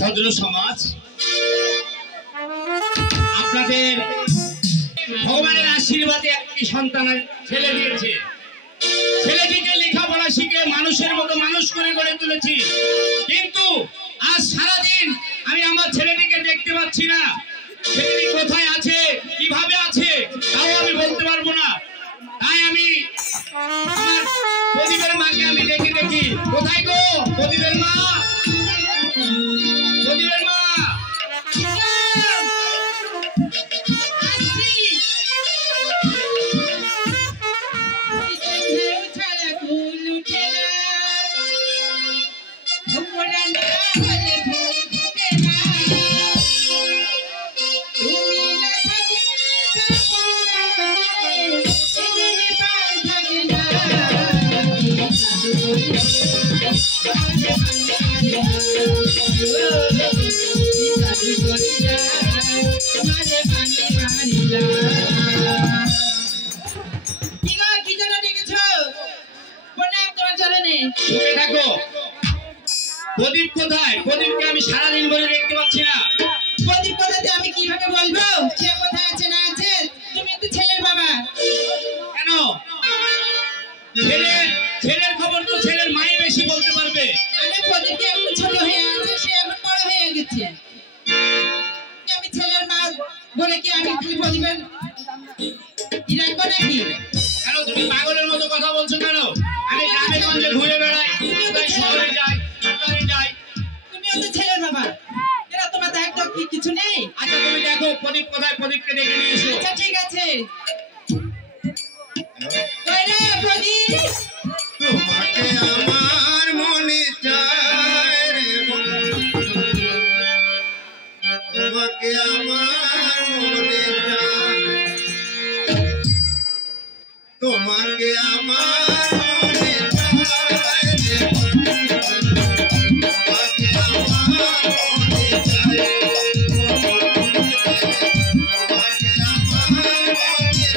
ভদ্র সমাজ, আপনাদের ভগবানের আশীর্বাদে একটি সন্তান ছেলে দিয়েছে। ছেলেটিকে লেখাপড়া শিখে মানুষের মতো মানুষ করে গড়ে তুলেছি, কিন্তু আজ সারাদিন আমি আমার ছেলেটিকে দেখতে পাচ্ছি না। ছেলেটি কোথায় আছে, কিভাবে আছে তাও আমি বলতে পারবো না। তাই আমি আমার প্রদীপের মাকে আমি ডেকে দেখি, কোথায় গো প্রদীপের মা, প্রদীপের মা। প্রদীপ কোথায়? প্রদীপকে আমি সারাদিন ধরে দেখতে পাচ্ছি না। প্রদীপ কোথায় আমি কিভাবে বলবো সে কোথায় আছে না আছে? তুমি তো ছেলের বাবা। কেন? ছেলের খবর তো ছেলের মাই বেশি বলতে পারবে। আরে প্রদীপকে এখন ছোট হয়ে আছে, সে এখন বড় হয়ে গেছে। আমি ছেলের মা বলে কি আমি খালি প্রদীপের রাখবো নাকি? কেন তুমি পাগলের মতো কথা বলছো কেন? আমি গ্রামে গঞ্জে ঘুরে বেড়াই, শহরে যাই, তুমিও তো ছেলের বাবা, এরা তোমার দায়িত্ব কি কিছু নেই? আচ্ছা তুমি দেখো প্রদীপ কোথায়, প্রদীপকে ডেকে নিয়ে এসো। আচ্ছা ঠিক আছে। কই রে প্রদীপ? তোমাকে আমার মনে চায় রে, তোমাকে আমার মনে চায়, তোমাকে আমার মনে চায় রে, তোমাকে আমার মনে চায়, তোমাকে আমার মনে চায় রে, তোমাকে আমার মনে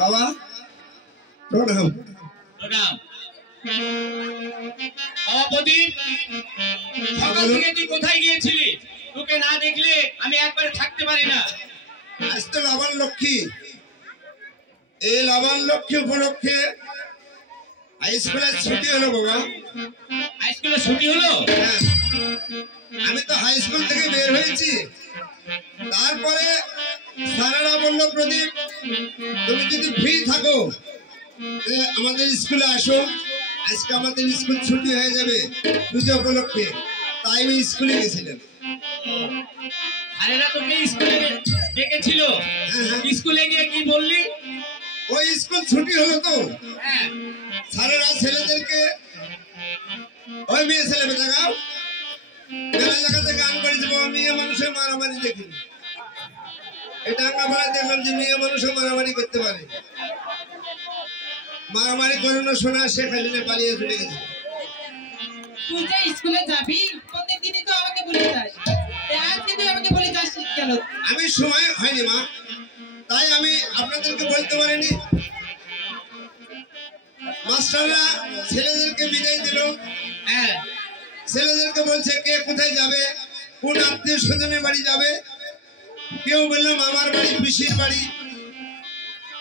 बाबा छोड़ हम প্রণাম। প্রদীপ, সকাল থেকে তুই কোথায় গিয়েছিলি? তোকে না দেখলে আমি একবারে থাকতে পারি না। আজ তো লবণ লক্ষ্মী, এই লবণ লক্ষ্মী উপলক্ষে হাই স্কুলের ছুটি হলো বাবা। হাই স্কুলে ছুটি হলো? হ্যাঁ, আমি তো হাই স্কুল থেকে বের হয়েছি। তারপরে স্যারেরা বললো, প্রদীপ তুমি যদি ফ্রি থাকো আমাদের স্কুলে আসো, আজকে আমাদের স্কুল ছুটি হয়ে যাবে পুজো উপলক্ষে। তাই আমি স্কুলে গেছিলাম। আরেরা তোকে স্কুলে ডেকেছিল? হ্যাঁ। স্কুলে গিয়ে কি বললি? ওই স্কুল ছুটি হলো তো হ্যাঁ, স্যারেরা ছেলেদেরকে, ওই মেয়ে ছেলে দেখাও, মেলা জায়গাতে গান করেছে, বাবা মেয়ে মানুষের মারামারি দেখিনি। এটা আমরা দেখলাম যে মেয়ে মানুষও মারামারি করতে পারে। মারামারি করে না শোনা, শেখ হাসিনা পালিয়ে চলে গেছে। তুই যে স্কুলে যাবি প্রত্যেকদিনই তো আমাকে বলে যাস, আজকে তুই আমাকে বলে যাস কেন? আমি সময় হয়নি মা, তাই আমি আপনাদেরকে বলতে পারিনি। মাস্টাররা ছেলেদেরকে বিদায় দিল। হ্যাঁ, ছেলেদেরকে বলছে কে কোথায় যাবে, কোন আত্মীয় স্বজনের বাড়ি যাবে। কেউ বললো মামার বাড়ি, পিসির বাড়ি।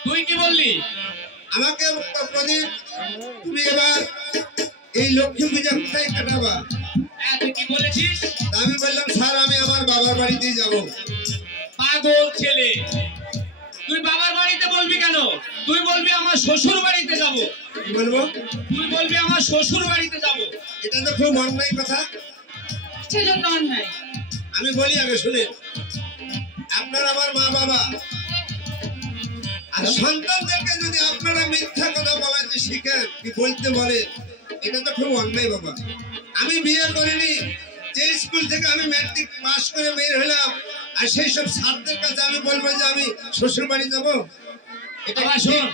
তুই কি বললি? আমাকে প্রদীপ তুমি এবার এই লক্ষ্মী পূজা কোথায় কাটাবা? হ্যাঁ, তুই কি বলেছিস? তা আমি বললাম স্যার আমি আমার বাবার বাড়িতেই যাব। পাগল ছেলে, তুই বাবার বাড়িতে বলবি কেন? তুই বলবি আমার শ্বশুর বাড়িতে যাব। কি বলবো? তুই বলবি আমার শ্বশুর বাড়িতে যাব। এটা তো খুব অন্যায় কথা। সেজন্য অন্যায়। আমি বলি আগে শুনে, আপনার আমার মা বাবা, আর সন্তানদেরকে যদি আপনারা মিথ্যা কথা বলাতে শিখেন, কি বলতে বলেন, এটা তো খুব অন্যায় বাবা। আমি বিয়ে করিনি, যে স্কুল থেকে আমি ম্যাট্রিক পাস করে বের হলাম, আর সেই সব স্যারদের কাছে আমি বলবো যে আমি শ্বশুর বাড়ি যাবো? এটা আবার শোন,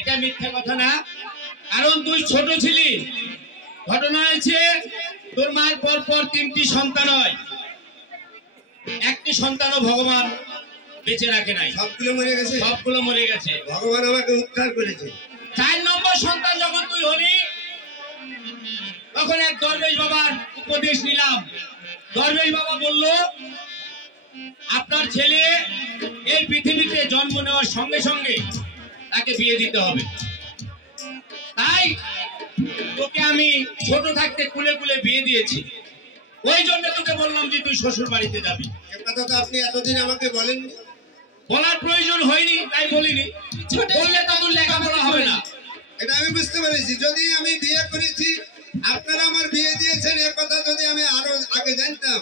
এটা মিথ্যা কথা না, কারণ তুই ছোট ছিলি। ঘটনা হয়েছে তোর মায়ের পর পর 3টি সন্তান হয়, একটি সন্তানও ভগবান বেঁচে রাখে নাই, সবগুলো মরে গেছে। সবগুলো মরে গেছে। ভগবান আমাকে উদ্ধার করেছে। 4 নম্বর সন্তান যখন তুই হলি, তখন এক দরবেশ বাবার উপদেশ নিলাম। দরবেশ বাবা বলল, আপনার ছেলে এই পৃথিবীতে জন্ম নেওয়ার সঙ্গে সঙ্গে তাকে বিয়ে দিতে হবে। তাই তোকে আমি ছোট থাকতে কুলে কুলে বিয়ে দিয়েছি। ওই জন্য তোকে বললাম যে তুই শ্বশুর বাড়িতে যাবি। এ কথা তো আপনি এতদিন আমাকে বলেননি। বলার প্রয়োজন হয়নি, তাই বলিনি। বললে তো তোর লেখাপড়া হবে না। এটা আমি বুঝতে পেরেছি। যদি আমি বিয়ে করেছি, আপনারা আমার বিয়ে দিয়েছেন, এ কথা যদি আমি আরো আগে জানতাম,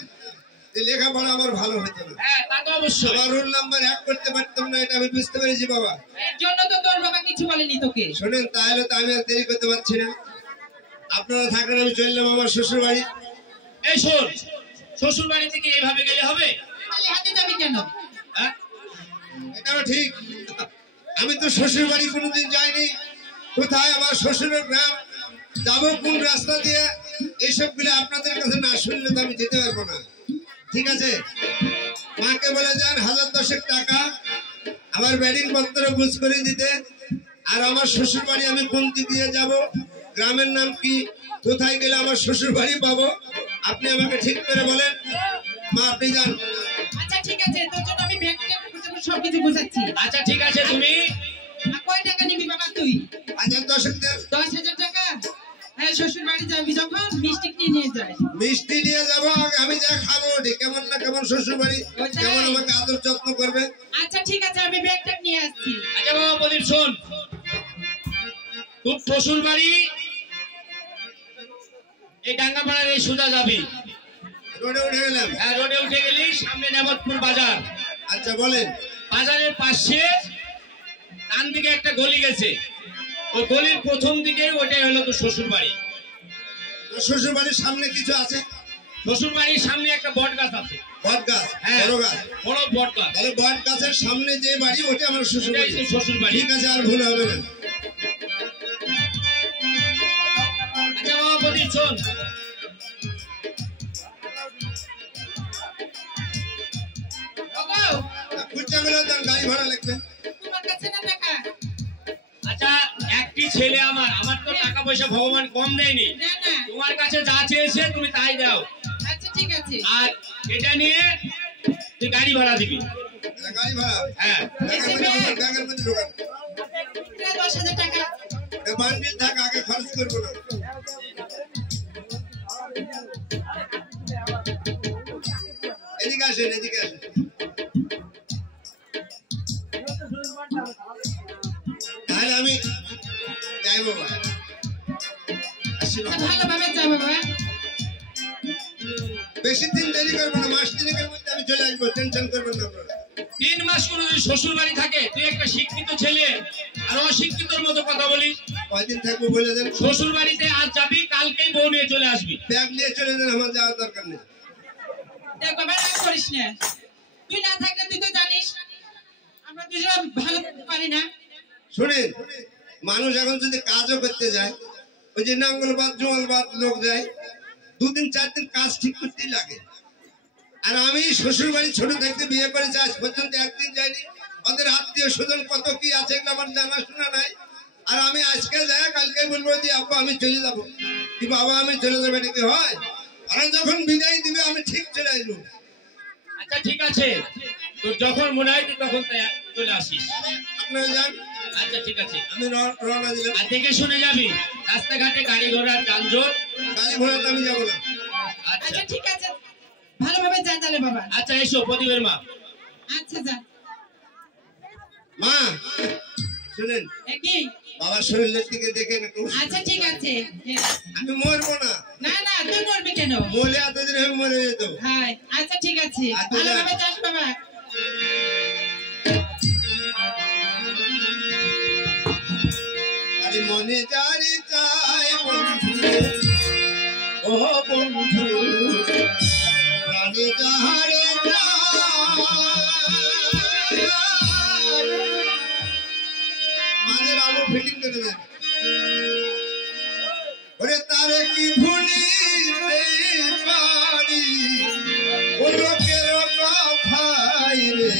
যে লেখাপড়া আমার ভালো হতো না, হ্যাঁ, তা তো অবশ্যই। আমার রোল নাম্বার 1 করতে পারতাম না। এটা আমি বুঝতে পেরেছি বাবা। এর জন্য তো তোর বাবা কিছু বলেনি তোকে। শোনেন, তাহলে তো আমি আর দেরি করতে পারছি না। আপনারা থাকেন, আমি চললাম আমার শ্বশুর বাড়ি। এই শোন, শ্বশুর বাড়ি থেকে এইভাবে গেলে হবে? খালি হাতে যাবি কেন? হ্যাঁ, এটাও ঠিক। আমি তো শ্বশুর বাড়ি কোনোদিন যাইনি। কোথায় আমার শ্বশুরের গ্রাম, যাবো কোন রাস্তা দিয়ে, এইসব গুলো আপনাদের কাছে না শুনলে তো আমি যেতে পারবো না। ঠিক আছে, মাকে বলে যান 1010 টাকা আমার ব্যাডিং পত্র বুঝ করে দিতে। আর আমার শ্বশুর বাড়ি আমি কোন দিক দিয়ে যাব, গ্রামের নাম কি, কোথায় গেলে আমার শ্বশুর বাড়ি পাবো, আপনি আমাকে ঠিক করে বলেন। মা আপনি যান। আচ্ছা ঠিক আছে, তোর জন্য আমি ব্যাংকে সবকিছু বুঝাচ্ছি। আচ্ছা ঠিক আছে। তুমি আর কয় টাকা নিবি বাবা তুই? 1010 দেন। 10,000 টাকা। হ্যাঁ, শ্বশুর বাড়ি যাবি যখন মিষ্টি কিনে নিয়ে যাস। মিষ্টি নিয়ে যাবো, আমি যা খাবো, কেমন না কেমন শ্বশুর বাড়ি, ওটাই। কেমন আমাকে আদর যত্ন করবে। আচ্ছা ঠিক আছে, আমি ব্যাগটা নিয়ে আসছি। আচ্ছা বাবা প্রদীপ শোন, তোর শ্বশুর বাড়ি এই ডাঙ্গাপাড়ার এই সোজা যাবি। রোডে উঠে গেলাম। হ্যাঁ, রোডে উঠে গেলি, সামনে নেমতপুর বাজার। আচ্ছা বলেন। বাজারের পাশে ডান দিকে একটা গলি গেছে, ওই গলির প্রথম দিকে ওটাই হলো তোর শ্বশুর বাড়ি। শ্বশুর বাড়ির সামনে কিছু আছে? শ্বশুর বাড়ির সামনে একটা বট গাছ আছে। বট গাছ? হ্যাঁ, বড় গাছ? বড় বট গাছ। তাহলে বট গাছের সামনে যে বাড়ি, ওটা আমার শ্বশুর ওটাই বাড়ি। তোর শ্বশুর বাড়ি। ঠিক আছে, আর ভুল হবে না। আচ্ছা বাবা প্রদীপ শোন, ওগো, খুঁজতে গেলে গাড়ি ভাড়া লাগবে। তোমার কাছে না টাকা? আচ্ছা 1 একটি ছেলে আমার, আমার তো টাকা পয়সা ভগবান কম দেয়নি। না না, তোমার কাছে যা চেয়েছে তুমি তাই দাও। আচ্ছা ঠিক আছে। আর এটা নিয়ে তুই গাড়ি ভাড়া দিবি। এটা গাড়ি ভাড়া? হ্যাঁ, ব্যাগের মধ্যে ঢোকান। এটা 10,000 টাকা। এটা বান্ডিল থাক, আগে খরচ করবো না। এদিকে আসেন, এদিকে আসেন। তাহলে আমি যাই বাবা, আসি বাবা। ভালোভাবে যাও বাবা। বেশি দিন দেরি করবো না, মাস তিনেকের মধ্যে আমি চলে আসবো, টেনশন করবেন না আপনারা। 3 মাস কোনো যদি শ্বশুর বাড়ি থাকে, তুই একটা শিক্ষিত ছেলে আর অশিক্ষিতর মতো কথা বলিস। কয়দিন থাকবো বলে দেন। শ্বশুর বাড়িতে আজ যাবি, কালকেই বউ নিয়ে চলে আসবি। ব্যাগ নিয়ে চলে দেন, আমার যাওয়ার দরকার নেই। দেখ বাবা, রাগ করিস না। তুই না থাকলে তুই তো জানিস আমরা দুজন ভালো পারি না। শুনেন, মানুষ এখন যদি কাজও করতে যায়, ওই যে নাঙ্গলবাদ জোয়ালবাদ লোক যায়, 2 দিন 4 দিন কাজ ঠিক করতেই লাগে। আর আমি শ্বশুর বাড়ি ছোট থাকতে বিয়ে করেছি, আজ পর্যন্ত একদিন যাইনি। ওদের আত্মীয় স্বজন কত কি আছে এগুলো আমার জানাশোনা নাই। আর আমি আজকে যাই, কালকে বলবো যে আব্বা আমি চলে যাবো, কি বাবা আমি চলে যাবো, এটা কি হয়? আর যখন বিদায় দিবে আমি ঠিক চলে আসবো। আচ্ছা ঠিক আছে, তোর যখন মনে হয় তুই তখন চলে আসিস। আপনারা যান, আচ্ছা ঠিক আছে, আমি রওনা দিলাম। আর দেখে শুনে যাবি, রাস্তাঘাটে গাড়ি ঘোড়ার যানজট। গাড়ি ঘোড়াতে আমি যাবো না। আচ্ছা আচ্ছা ঠিক আছে, ভালোভাবে যা তাহলে বাবা। আচ্ছা, এসো প্রদীপের মা। আচ্ছা যা। মা শুনেন, কি বাবার শরীরের দিকে দেখেন একটু। আচ্ছা ঠিক আছে। আমি মরবো না, না না, তুই মরবি কেন? মরে এতদিন আমি মরে যেত। হ্যাঁ আচ্ছা ঠিক আছে, আচ্ছা, ভালোভাবে যাস বাবা। আরে মনে যারে চাই বন্ধু, ও বন্ধু প্রাণে যাহারে মাঝের আলো ফিটিং করে দেন। ওরে তারে কি ভুলিতে পারি, ও লোকের কথাই রে,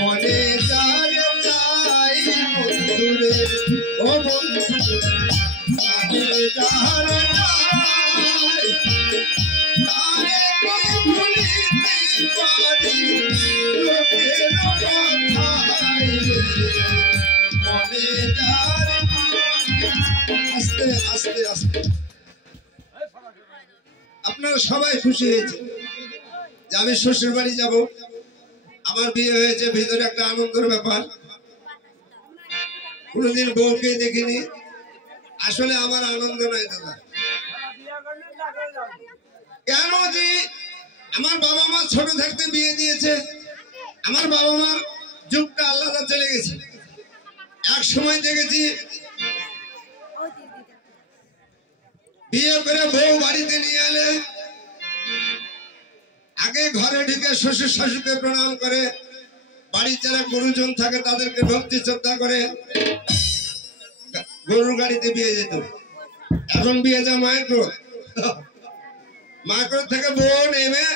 মনে যারে চাই বন্ধুরে, ও বন্ধু প্রাণে যাহারে চাই, তারে কি ভুলিতে পারি, লোকের কথাই রে, মনে যারে। আস্তে আস্তে আস্তে। আপনারা সবাই খুশি হয়েছে যে আমি শ্বশুর বাড়ি যাব, আমার বিয়ে হয়েছে, ভিতরে একটা আনন্দের ব্যাপার। কোনোদিন বউকে দেখিনি, আসলে আমার আনন্দ নাই দাদা। কেন যে আমার বাবা মা ছোট থাকতে বিয়ে দিয়েছে, আমার বাবা মার যুগটা আলাদা চলে গেছে। এক সময় দেখেছি বিয়ে করে বউ বাড়িতে নিয়ে এলে আগে ঘরে ঢুকে শ্বশুর শাশুড়িকে প্রণাম করে, বাড়ির যারা গুরুজন থাকে তাদেরকে ভক্তি শ্রদ্ধা করে গরুর গাড়িতে বিয়ে যেত। এখন বিয়ে যা মাইক্রো, মাইক্রো থেকে বউ নেমে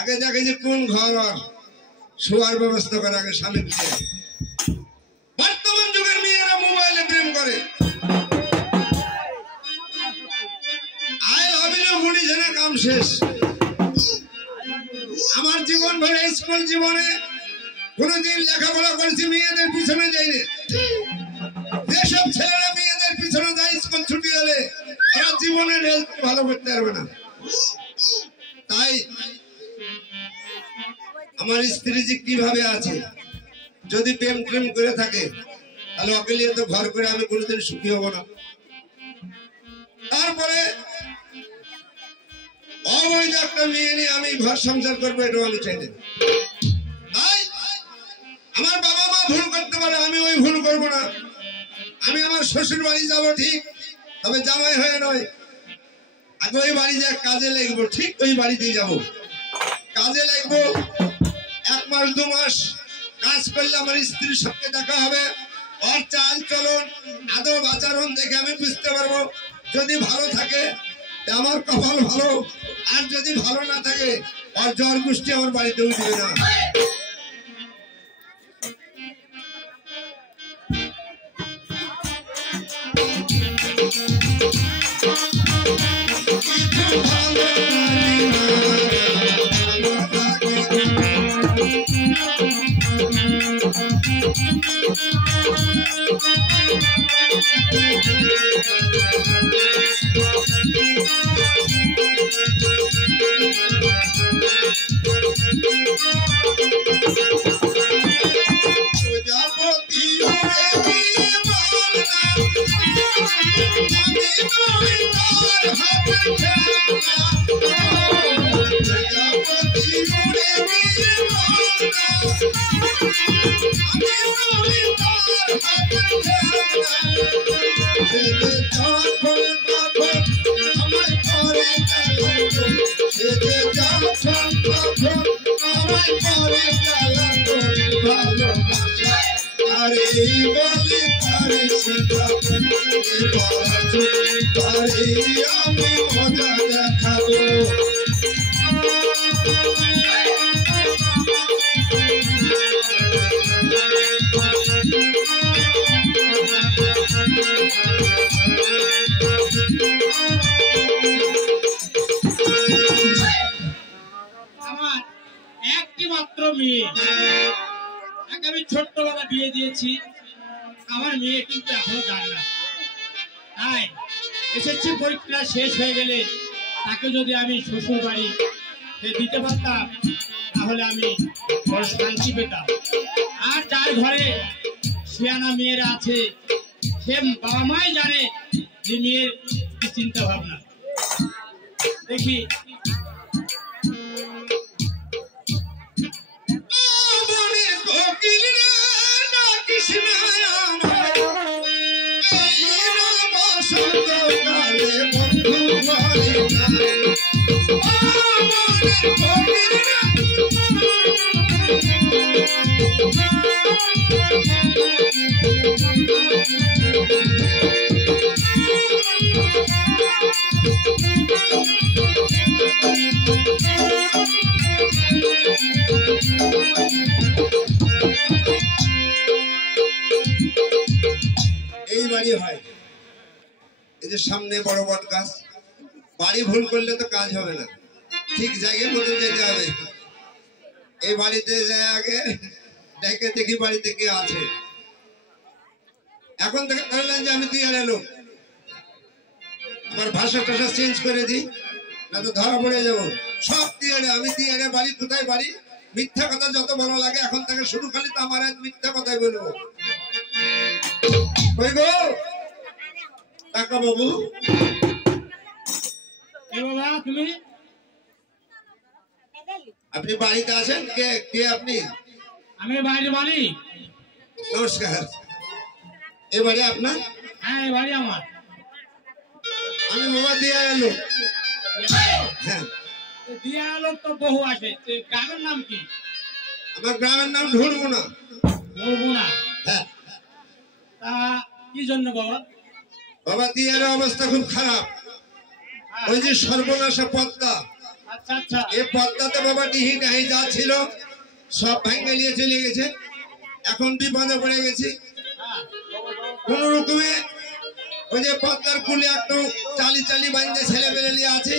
আগে দেখে যে কোন ঘর আর শোয়ার ব্যবস্থা করে আগে স্বামী বিয়ে। বর্তমান যুগের মেয়েরা মোবাইলে প্রেম করে, আই লাভ ইউ মুড়ি ঝেনে কাম শেষ। আমার জীবন ভরে স্কুল জীবনে কোনদিন লেখাপড়া করেছি, মেয়েদের পিছনে যাইনি। যেসব ছেলেরা মেয়েদের পিছনে যায় স্কুল ছুটি হলে, ওরা জীবনে রেজাল্ট ভালো করতে পারবে না। তাই আমার স্ত্রী যে কিভাবে আছে, যদি প্রেম প্রেম করে থাকে তাহলে ওকে নিয়ে তো ঘর করে আমি কোনোদিন সুখী হব না। তারপরে অবৈধ একটা মেয়ে নিয়ে আমি ঘর সংসার করবো, এটাও আমি চাই না। তাই আমার বাবা মা ভুল করতে পারে, আমি ওই ভুল করবো না। আমি আমার শ্বশুর বাড়ি যাব ঠিক, তবে জামাই হয়ে নয়। আগে ওই বাড়ি যে কাজে লাগবো, ঠিক ওই বাড়িতেই যাব, কাজে লাগবো। 1 মাস 2 মাস কাজ করলে আমার স্ত্রীর সঙ্গে দেখা হবে, ওর চাল চলন আদব আচরণ দেখে আমি বুঝতে পারবো। যদি ভালো থাকে আমার কপাল ভালো, আর যদি ভালো না থাকে ওর জ্বর গোষ্ঠী আমার বাড়িতে উঠবে না। ছোট্টবেলা বিয়ে দিয়েছি, আমার মেয়ে কিন্তু এখনো জানে না। তাই এসএসসি পরীক্ষা শেষ হয়ে গেলে তাকে যদি আমি শ্বশুর বাড়ি দিতে পারতাম তাহলে আমি বড় শান্তি পেতাম। আর যার ঘরে শিয়ানা মেয়েরা আছে সে বাবা মাই জানে যে মেয়ের কি চিন্তা ভাবনা। দেখি এই বাড়ি হয়, এই যে সামনে বড় বট গাছ, বাড়ি ভুল করলে তো কাজ হবে না, ঠিক জায়গায় মতো যেতে হবে। এই বাড়িতে যাই আগে দেখে দেখি বাড়িতে কে আছে। এখন থেকে ধরলেন যে আমি দিয়ারে লোক, আমার ভাষা টাষা চেঞ্জ করে দিই না তো ধরা পড়ে যাবো। সব দিয়ারে, আমি দিয়ারে বাড়ি, কোথায় বাড়ি, মিথ্যা কথা যত ভালো লাগে এখন থেকে শুরু, খালি তো আমার এক মিথ্যা কথাই বলবো। কই গো কাকা বাবু, বাবা তুমি আপনি বাড়িতে আছেন? কে কে আপনি? আমি বাড়ির মালিক। নমস্কার। এ বাড়ি আপনার? হ্যাঁ এই বাড়ি আমার। আমি বাবা দিয়া এলো। হ্যাঁ দিয়া লোক তো বহু আছে। গ্রামের নাম কি? আমার গ্রামের নাম ঢুরবুনা। ঢুরবুনা? হ্যাঁ। তা কি জন্য বাবা? বাবা দিয়ার অবস্থা খুব খারাপ। ওই যে সর্বনাশা পদ্মা, আচ্ছা আচ্ছা, এই পদ্মাতে বাবা ডিহি ডাহি যা ছিল সব ভেঙে নিয়ে চলে গেছে। এখন বিপদে পড়ে গেছি। কোন রকমে ওই যে পদ্মার কুলে একটু চালি চালি বান্ধে ছেলে পেলে নিয়ে আছে,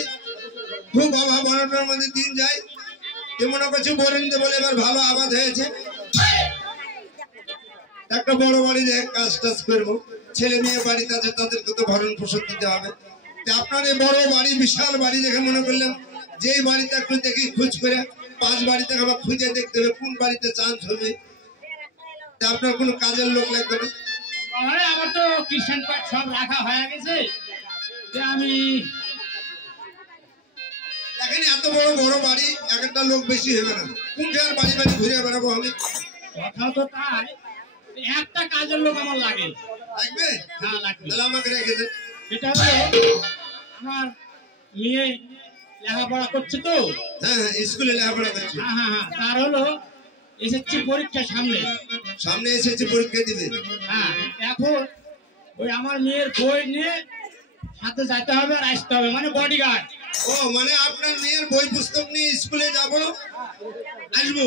খুব অভাব অনটনের মধ্যে দিন যায়। মনে করছি বরেন্দ্র বলে এবার ভালো আবাদ হয়েছে, একটা বড় বাড়ি দেখে কাজ টাজ করবো। ছেলে মেয়ে বাড়িতে আছে, তাদেরকে তো ভরণ পোষণ দিতে হবে। আপনার এই বড় বাড়ি, বিশাল বাড়ি দেখে মনে করলাম যেই বাড়িতে একটু দেখি খোঁজ করে 5 বাড়িতে আবার খুঁজে দেখতে হবে কোন বাড়িতে চান্স হবে। তা আপনার কোনো কাজের লোক লাগবে না? আমার তো কিষান পাট সব রাখা হয়ে গেছে। আমি দেখেন এত বড় বড় বাড়ি, একটা লোক বেশি হবে না। কোন জায়গার বাড়ি বাড়ি ঘুরে বেড়াবো আমি? কথা তো তাই, একটা কাজের লোক আমার লাগে। লাগবে? হ্যাঁ লাগবে। তাহলে আমাকে রেখে দেন। সেটা হলো আমার মেয়ে লেখাপড়া করছে তো। হ্যাঁ হ্যাঁ, স্কুলে লেখাপড়া করছি। হ্যাঁ হ্যাঁ হ্যাঁ, তার হলো এসএসসি পরীক্ষা সামনে সামনে এসেছে, পরীক্ষা দিবে। হ্যাঁ, এখন ওই আমার মেয়ের বই নিয়ে সাথে যেতে হবে আর আসতে হবে, মানে বডিগার্ড। ও মানে আপনার মেয়ের বই পুস্তক নিয়ে স্কুলে যাব, আসবো,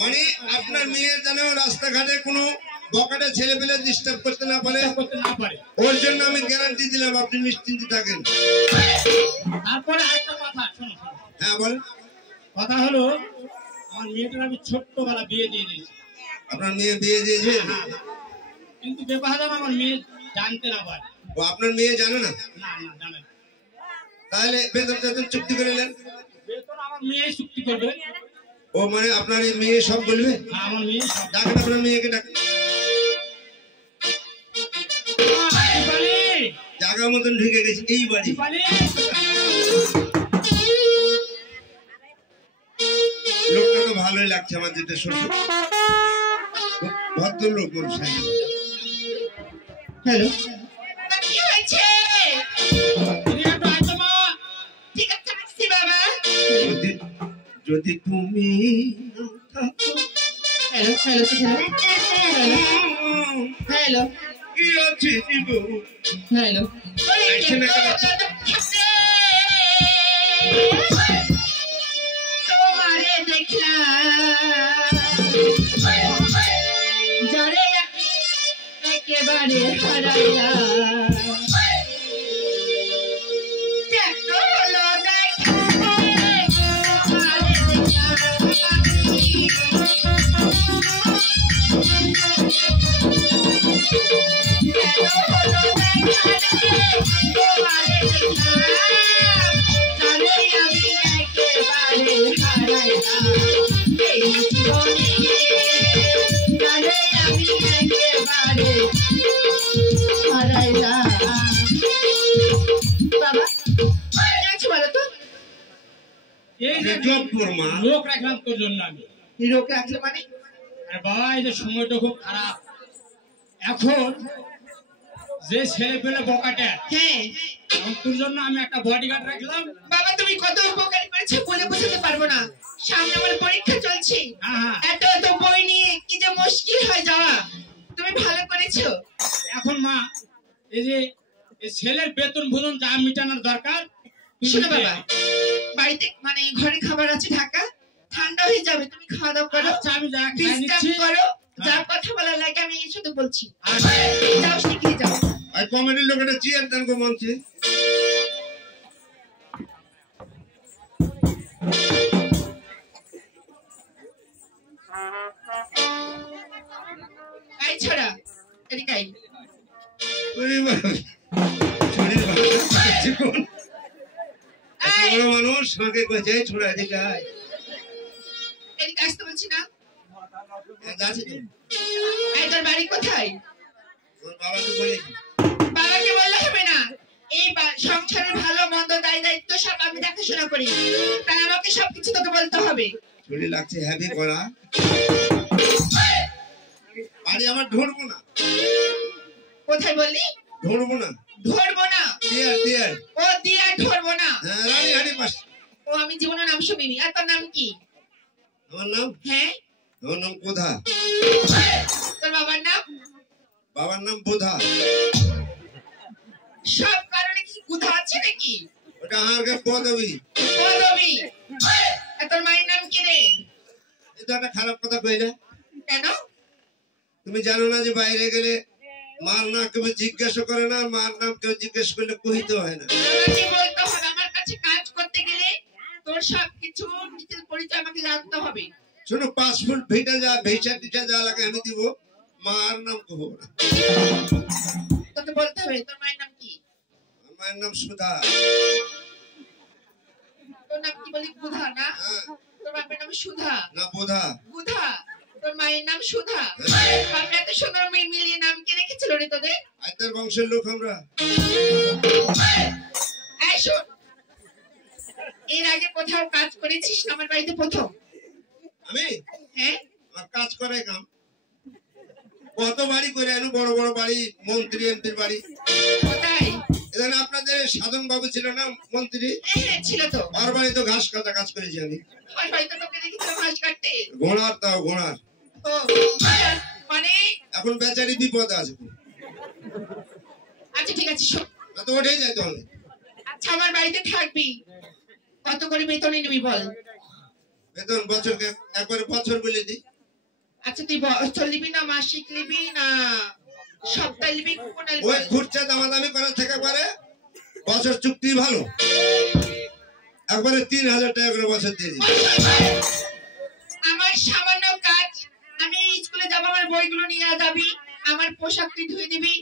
মানে আপনার মেয়ের যেন রাস্তাঘাটে কোনো বকাটা ছেলে পেলে ডিস্টার্ব করতে না পারে, ওর জন্য আমি গ্যারান্টি দিলাম, আপনি নিশ্চিন্তে থাকেন। তারপরে আরেকটা কথা শোনো। হ্যাঁ বল। কথা হলো আমার মেয়েটার আমি ছোট্টবেলা বিয়ে দিয়ে দিয়েছি। আপনার মেয়ে বিয়ে দিয়েছে? কিন্তু ব্যাপার আমার মেয়ে জানতে না পারে। ও আপনার মেয়ে জানে না? না না জানে না। তাহলে বেতন টেতন চুক্তি করে নেন। বেতন আমার মেয়ে চুক্তি করবে। ও মানে আপনার এই মেয়ে সব বলবে? আমার মেয়ে ডাকেন, আপনার মেয়েকে ডাকেন। জায়গা মতন ঢুকে গেছে এই বাড়ি। লোকটা তো ভালোই লাগছে আমার, যেটা শ্বশুর ভদ্রলোক মানুষ। হ্যালো, কি হয়েছে? ঠিক আছে আসছি বাবা। যদি তুমি হ্যালো হ্যালো হ্যালো কি আছে জীবন? হ্যালো, তোমারে দেখলাম যারে একেবারে হারাইলাম। লোক রাখলাম তোর জন্য আমি। লোক রাখলে মানে? বাবা এই যে সময়টা খুব খারাপ এখন, যে ছেলে পেলে বকাটে, হ্যাঁ তোর জন্য আমি একটা বডিগার্ড রাখলাম। বাবা তুমি কত উপকার করেছো বলে বোঝাতে পারবো না। সামনে আমার পরীক্ষা চলছে, এত এত বই নিয়ে কি যে মুশকিল হয়ে যাওয়া, তুমি ভালো করেছো। এখন মা এই যে ছেলের বেতন ভোজন যা মিটানোর দরকার। শোনো বাবা, বাড়িতে মানে ঘরে খাবার আছে ঢাকা, ঠান্ডা হয়ে যাবে, তুমি খাওয়া দাওয়া করো। আচ্ছা আমি যা করো, যা কথা বলা লাগে আমি শুধু বলছি। যাও শিখিয়ে যাও। আর কমেডির লোকেরা চেয়ার দেন গো মঞ্চে। এই ছড়া এদিকে আই। বড় মানুষ আমাকে কয়েছে ছোড়া এদিকে আয়। এদিকে আসতে বলছি না? যাচ্ছি তো। এই তোর বাড়ি কোথায়? তোর বাবাকে বলেছি। বাবাকে বললে হবে না, এই সংসারের ভালো মন্দ দায় দায়িত্ব সব আমি দেখাশোনা করি, তাই আমাকে সবকিছু তোকে বলতে হবে। চুরি লাগছে হেভি করা। বাড়ি আমার ধরবো না। কোথায় বললি? ধরবো না। ধরবো না? দিয়ার দিয়ার। ও দিয়ার ধরবো না? হ্যাঁ রানীহাটি পাশ। ও আমি জীবনে নাম শুনিনি। আর তোর নাম কি? আমার নাম? হ্যাঁ আমার নাম কোধা। তোর বাবার নাম? বাবার নাম বোধা। সব কারণে কি কুধা আছে নাকি? ওটা আমাকে পদবী। পদবী? আর তোর মায়ের নাম কি রে? এটা একটা খারাপ কথা কইলে। কেন? তুমি জানো না যে বাইরে গেলে মার নাম কেউ জিজ্ঞাসা করে না, মার নাম কেউ জিজ্ঞেস করলে কহিতে হয় না। আমাকে বলতে হবে, আমার কাছে কাজ করতে গেলে তোর সবকিছু ডিটেইল পরিচয় আমাকে জানতে হবে। শোনো, পাসপোর্ট ভিটা যা ভিসা টিসা যা লাগে আমি দিব, মার নাম কহব না। তোকে বলতে হবে তোর মায়ের নাম কি? আমার মায়ের নাম সুধা। তোর নাম কি বলি? বুধা না? তোর বাপের নাম সুধা না বোধা। বুধা। তোর মায়ের নাম সুধা। বাপরা এত সুন্দর মেয়ে মিলিয়ে নাম কে রেখেছিল রে তোদের? আইতার বংশের লোক আমরা। এই শোন, এর আগে কোথাও কাজ করেছিস না? আমার বাড়িতে প্রথম। আমি? হ্যাঁ। আমার কাজ করে কাম। কত বাড়ি করে আনো, বড় বড় বাড়ি, মন্ত্রী এমপির বাড়ি। কোথায়? এখানে আপনাদের সাধন বাবু ছিল না মন্ত্রী? হ্যাঁ ছিল তো। আর বাড়ি তো ঘাস কাটা কাজ করেছি আমি। আমার বাড়িতে তোকে দেখেছিলাম ঘাস কাটতে। ঘোড়ার, তাও ঘোড়ার। ও মানে এখন বেচারি বিপদে আছে। আচ্ছা ঠিক আছে শোন, না তো ওঠেই যাইতে হবে। আচ্ছা আমার বাড়িতে থাকবি, কত করে বেতন নিবি বল? বেতন বছরকে একবারে বছর বলে দি। আচ্ছা তুই বছর নিবি না মাসিক নিবি না সপ্তাহ নিবি কোনটা নিবি? ওই খুঁড়ছে দামাদামি করার থেকে পারে বছর চুক্তি ভালো, একবারে 3000 টাকা করে বছর দিয়ে দিবি। আমার সামান্য কাজ, আমি স্কুলে যাব, আমার বইগুলো নিয়ে যাবি, আমার পোশাক তুই ধুয়ে দিবি,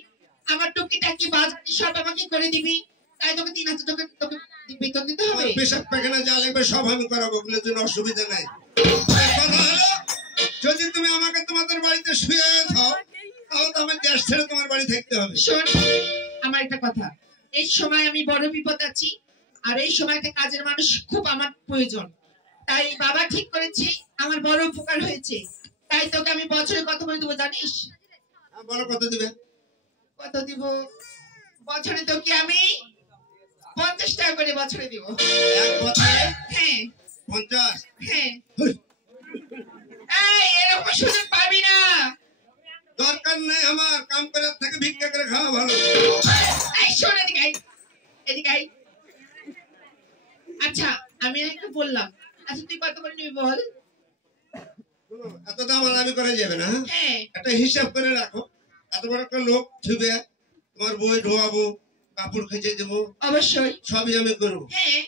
আমার টুকিটাকি বাজার সব আমাকে করে দিবি, তাই তোকে 3000 টাকা তোকে বেতন দিতে হবে। পেশাব পায়খানা যা লাগবে সব আমি করাবো, ওগুলোর জন্য অসুবিধা নাই। কথা হলো, যদি তুমি আমাকে তোমাদের বাড়িতে শুয়ে থাও তাহলে তো আমার দেশ ছেড়ে তোমার বাড়ি থাকতে হবে। শোন আমার একটা কথা, এই সময় আমি বড় বিপদ আছি, আর এই সময়টা কাজের মানুষ খুব আমার প্রয়োজন, তাই বাবা ঠিক করেছে, আমার বড় উপকার হয়েছে, তাই তোকে আমি বছরে কত করে দেবো জানিস? বলো কত দিবে? কত দিব? বছরে তোকে আমি 50 টাকা করে বছরে দিব। এক বছরে হ্যাঁ 50? হ্যাঁ। এই এরকম সুযোগ পাবি না। দরকার নাই, আমার কাম করার থেকে ভিক্ষা করে খাওয়া ভালো। এই শোন এদিকে আয়, এদিকে আয়। আচ্ছা আমি একটু বললাম, আচ্ছা তুই কত করে নিবি বল? এত দামাদামি করা যাবে না। হ্যাঁ একটা হিসাব করে রাখো, এত বড় একটা লোক ছুবে, তোমার বই ধোয়াবো, কাপড় খেঁচে দেবো, অবশ্যই। সবই আমি করবো। হ্যাঁ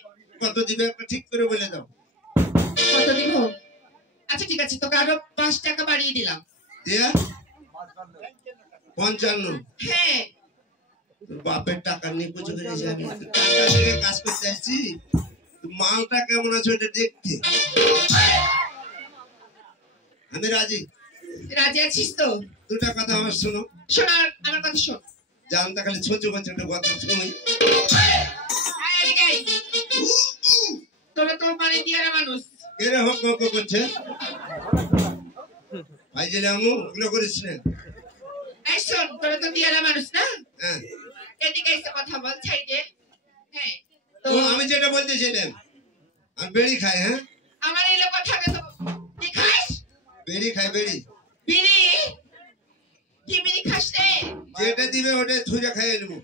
কত দিবে একটা ঠিক করে বলে দাও। কত দিব? আচ্ছা ঠিক আছে, তোকে আরো 5 টাকা বাড়িয়ে দিলাম। দিয়া 55। হ্যাঁ তোর বাপের টাকা নিয়ে পুজো করেছি, আমি টাকা নিয়ে কাজ করতে আসছি, মালটা কেমন আছে ওটা দেখতে। আমি রাজি। রাজি আছিস তো? দুটা কথা আমার শোনো। শোন আমার কথা শোন। জানতা খালি ছোট বাচ্চাটা কথা শুনি। এদিকে আয়। তোরা তো মানে দিয়ারা মানুষ। এরে হোক হোক করছে ভাই, জেলে আমু ওগুলো করিস না। এই শোন, তোরা তো দিয়ারা মানুষ না? হ্যাঁ এদিকে এসে কথা বল ছাইডে। হ্যাঁ তো তো আমি যেটা বলতেছিলাম, আর বেড়ি খাই। হ্যাঁ আমার এই লোক থাকে তো কি খাস? বেড়ি খাই, বেড়ি। বিড়ি? কি বিড়ি খাস রে? যেটা দিবে ওটা থুজা খাইয়ে নেবো।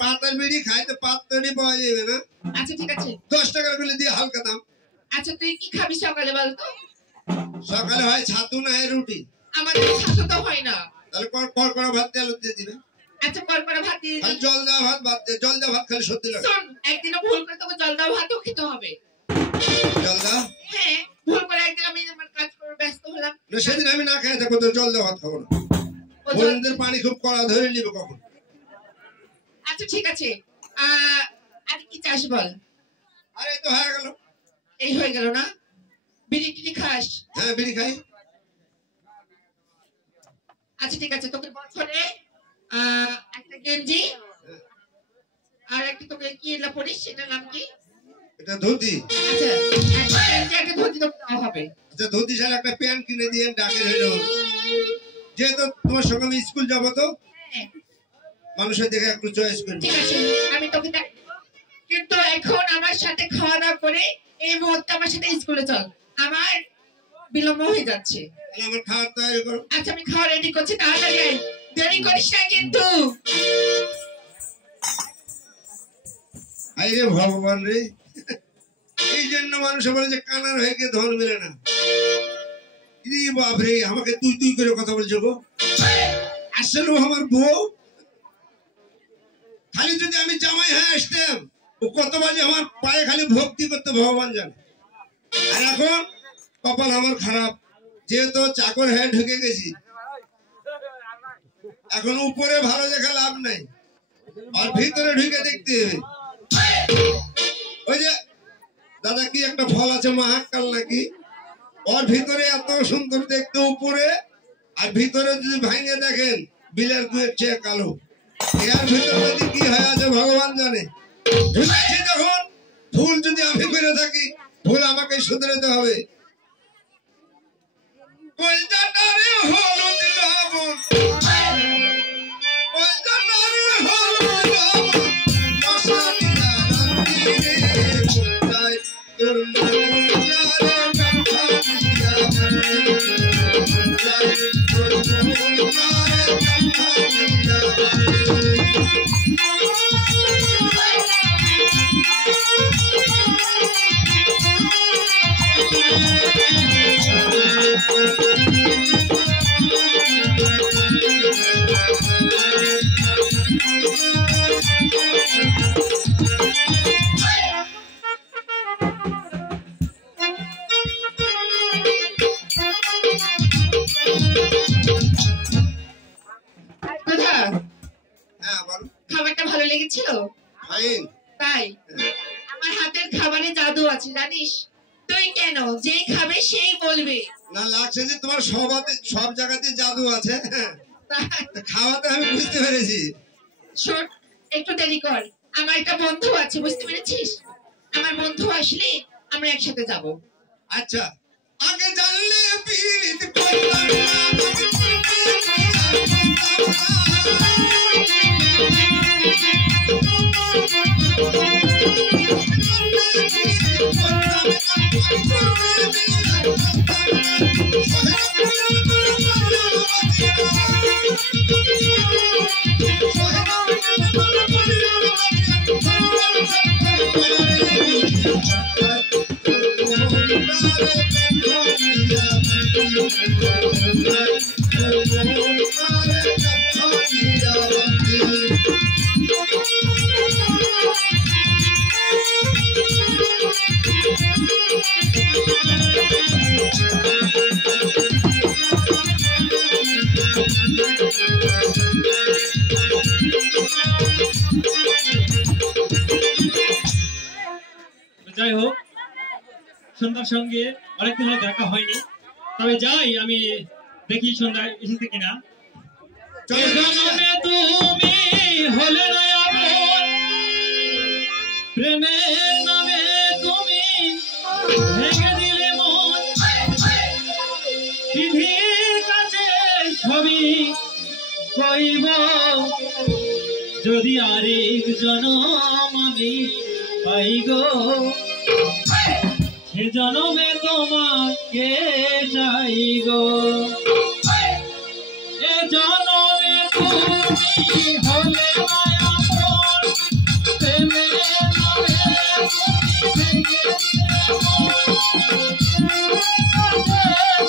পাতার বিড়ি খাই তো পাতনি পাওয়া যাবে না। আচ্ছা ঠিক আছে। 10 টাকা করে দিয়ে হালকা দাম। আচ্ছা তুই কি খাবি সকালে বল তো? সকালে হয় ছাতু না হয় রুটি। আমাদের ছাতু তো হয় না। তাহলে কড়কড়া ভাত দিয়ে আলু দিয়ে দিবে। আচ্ছা কড়কড়া ভাত দিয়ে আর জল দেওয়া ভাত, ভাত দিয়ে জল দেওয়া ভাত খালি সত্যি লাগে। শোন, একদিনও ভুল করে তোকে জল দেওয়া ভাতও খেতে হবে। জল দেওয়া হ্যাঁ ভুল করে একদিন আমি আমার কাজ করে ব্যস্ত হলাম। না, সেদিন আমি না খেয়ে থাকবো তো জল দেওয়া ভাত খাবো না। ও জল- বন্ধুদের পানি খুব কড়া ধরে নিবে কখন। আচ্ছা ঠিক আছে। আর কি চাস বল? আরে এই তো হয়ে গেল। এই হয়ে গেল না? বিড়ি টিড়ি খাস? হ্যাঁ বিড়ি খাই। আচ্ছা ঠিক আছে, তোকে বছরে একটা গেঞ্জি আর একটা তোকে কি এটা পরিস সেটার নাম কি? এটা ধুতি। আচ্ছা একটা গেঞ্জি একটা ধুতি তোকে দেওয়া হবে। আচ্ছা ধুতি ছাড়া একটা প্যান্ট কিনে দিয়ে ডাকের হইলো, যেহেতু তোমার সঙ্গে আমি স্কুল যাবো তো হ্যাঁ মানুষের দেখে একটু চয়েস করবো। ঠিক আছে, আমি তোকে কিন্তু এখন আমার সাথে খাওয়া দাওয়া করে এই মুহূর্তে আমার সাথে স্কুলে চল, আমার বিলম্ব হয়ে যাচ্ছে। তাহলে আমার খাবার তৈরি করো। আচ্ছা আমি খাওয়া রেডি করছি, তাড়াতাড়ি আয়, দেরি করিস না কিন্তু। আরে ভগবান রে, এই জন্য মানুষ বলে যে কানার হয়ে গিয়ে ধন মেলে না। বাপরে আমাকে তুই তুই করে কথা বলছো গো। আসলে আমার বউ, খালি যদি আমি জামাই হয়ে আসতাম ও কত বাজে আমার পায়ে খালি ভক্তি করতে ভগবান জানে। আর এখন কপাল আমার খারাপ, যেহেতু চাকর হয়ে ঢুকে গেছি, এখন উপরে ভালো দেখা লাভ নাই, আর ভিতরে ঢুকে দেখতে হবে। ওই যে দাদা কি একটা ফল আছে মহাকাল নাকি, ওর ভিতরে এত সুন্দর দেখতে উপরে, আর ভিতরে যদি ভাঙে দেখেন বিলের গুয়ের চেয়ে কালো। এর ভিতরে যদি কি হয়ে আছে ভগবান জানে। ঢুকেছি যখন, ভুল যদি আমি করে থাকি ভুল আমাকে শুধরাতে হবে। কলকাতারে হলুদ লবণ, কলকাতারে হলুদ লবণ, মশলা দিয়া রান্ধিরে কোথায় তোর মনারে কথা দিয়া কোথায় তোর মনারে কথা দিয়া। Thank you. লেগেছিল? ফাইন। তাই আমার হাতের খাবারে জাদু আছে জানিস? তুই কেন যে খাবে সেই বলবে। না লাগছে যে তোমার সব জায়গাতে জাদু আছে। তাই খাওয়াতে আমি বুঝতে পেরেছি। শোন, একটু দেরি কর, আমার একটা বন্ধু আছে, বুঝতে পেরেছিস? আমার বন্ধু আসলে আমরা একসাথে যাব। আচ্ছা, আগে জানলে পীড়িত করতাম না। যাই হোক, সন্ধ্যার সঙ্গে অনেকদিন হলো দেখা হয়নি, তবে যাই আমি দেখি সন্ধ্যায় এসেছে কিনা। তুমি হলে না আপন, প্রেমের নামে তুমি ভেঙে দিলে মন, বিধির কাছে সবই কইব, যদি আরেক জনম আমি পাই গো, সে জনমে তোমাকে চাই গো, এ জনমে তুমি হলে না আপন, প্রেমের নামে তুমি ভেঙে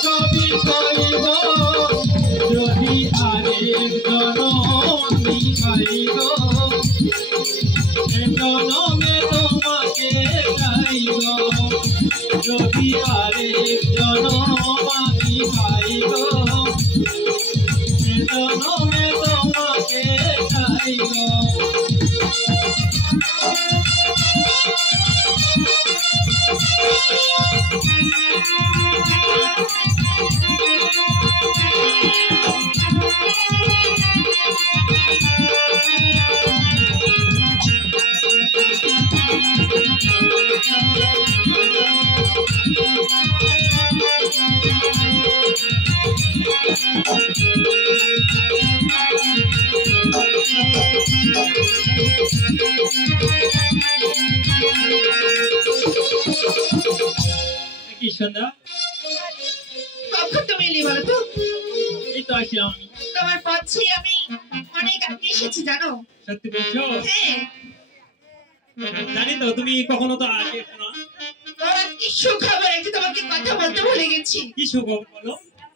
সবই কইব, যদি আরেক জনম আমি পাই গো, সে জনমে তোমাকে চাই গো, যদি আরেক জনম আমি পাই গো, সে জনমে তোমাকে চাই গো। কি সন্ধ্যা, কখন তুমি এলি বলো তো? এই তো আসলাম আমি। তোমার পথে আমি অনেক আগে এসেছি জানো? সত্যি বলছো? হ্যাঁ, জানি তো, তুমি কখনো তো আগে এসো না। কি সুখবর, একটু তোমাকে কথা বলতে ভুলে গেছি। কি সুখবর বলো?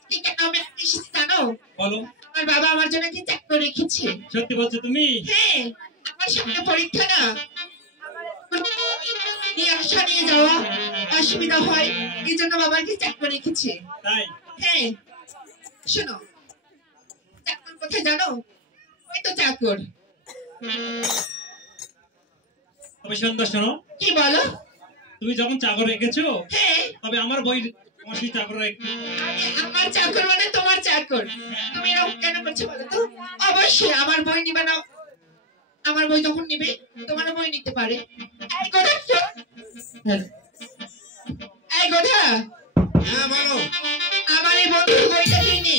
কি কেন আমি আগে এসেছি জানো? বলো। আমার বাবা আমার জন্য কি ত্যাগ করে রেখেছে। সত্যি বলছো তুমি? হ্যাঁ, আমার সামনে পরীক্ষা না, নিয়ে আসা নিয়ে যাওয়া অসুবিধা হয়, এই জন্য বাবাকে ত্যাগ করে রেখেছে। তাই? হ্যাঁ, শোনো, চাকর কোথায় জানো? ওই তো চাকর। তবে সন্ধ্যা শোনো, কি বলো? তুমি যখন চাকর রেখেছো, হ্যাঁ, তবে আমার বই আমার সেই চাকর আমার চাকর মানে তোমার চাকর। তুমি এরকম কেন করছো বলো তো? অবশ্যই আমার বই নিবে না, আমার বই যখন নিবে তোমার বই নিতে পারে। এই গোধা, এই গোধা, হ্যাঁ বলো। আমার এই বন্ধুর বইটা তুই নে।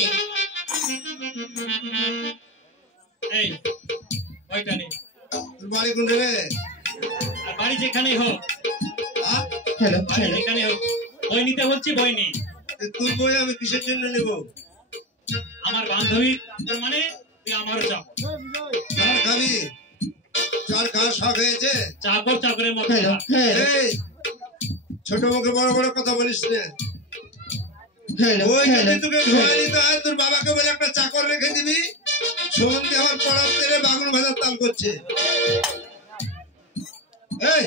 এই বইটা নেই, তোর বাড়ি কোনটা রে? আর বাড়ি যেখানেই হোক, আহ? বাড়ি যেখানেই হোক, বই নিতে বলছি, বই নেই। তোর বই আমি কিসের জন্য নেব? আমার বান্ধবী চাকর মানে তুই আমারও চাকর। চার খাবি? চার খাওয়ার শখ হয়েছে? চাকর চাকরের মতো। এই ছোট মুখে বড় বড় কথা বলিস না। ওই যদি তোকে ঘুমাই নিতে হয়, তোর বাবাকে বলে একটা চাকর রেখে দিবি। সন্ধে আমার পড়ার তেলে বাগুন ভাজার তাল করছে। এই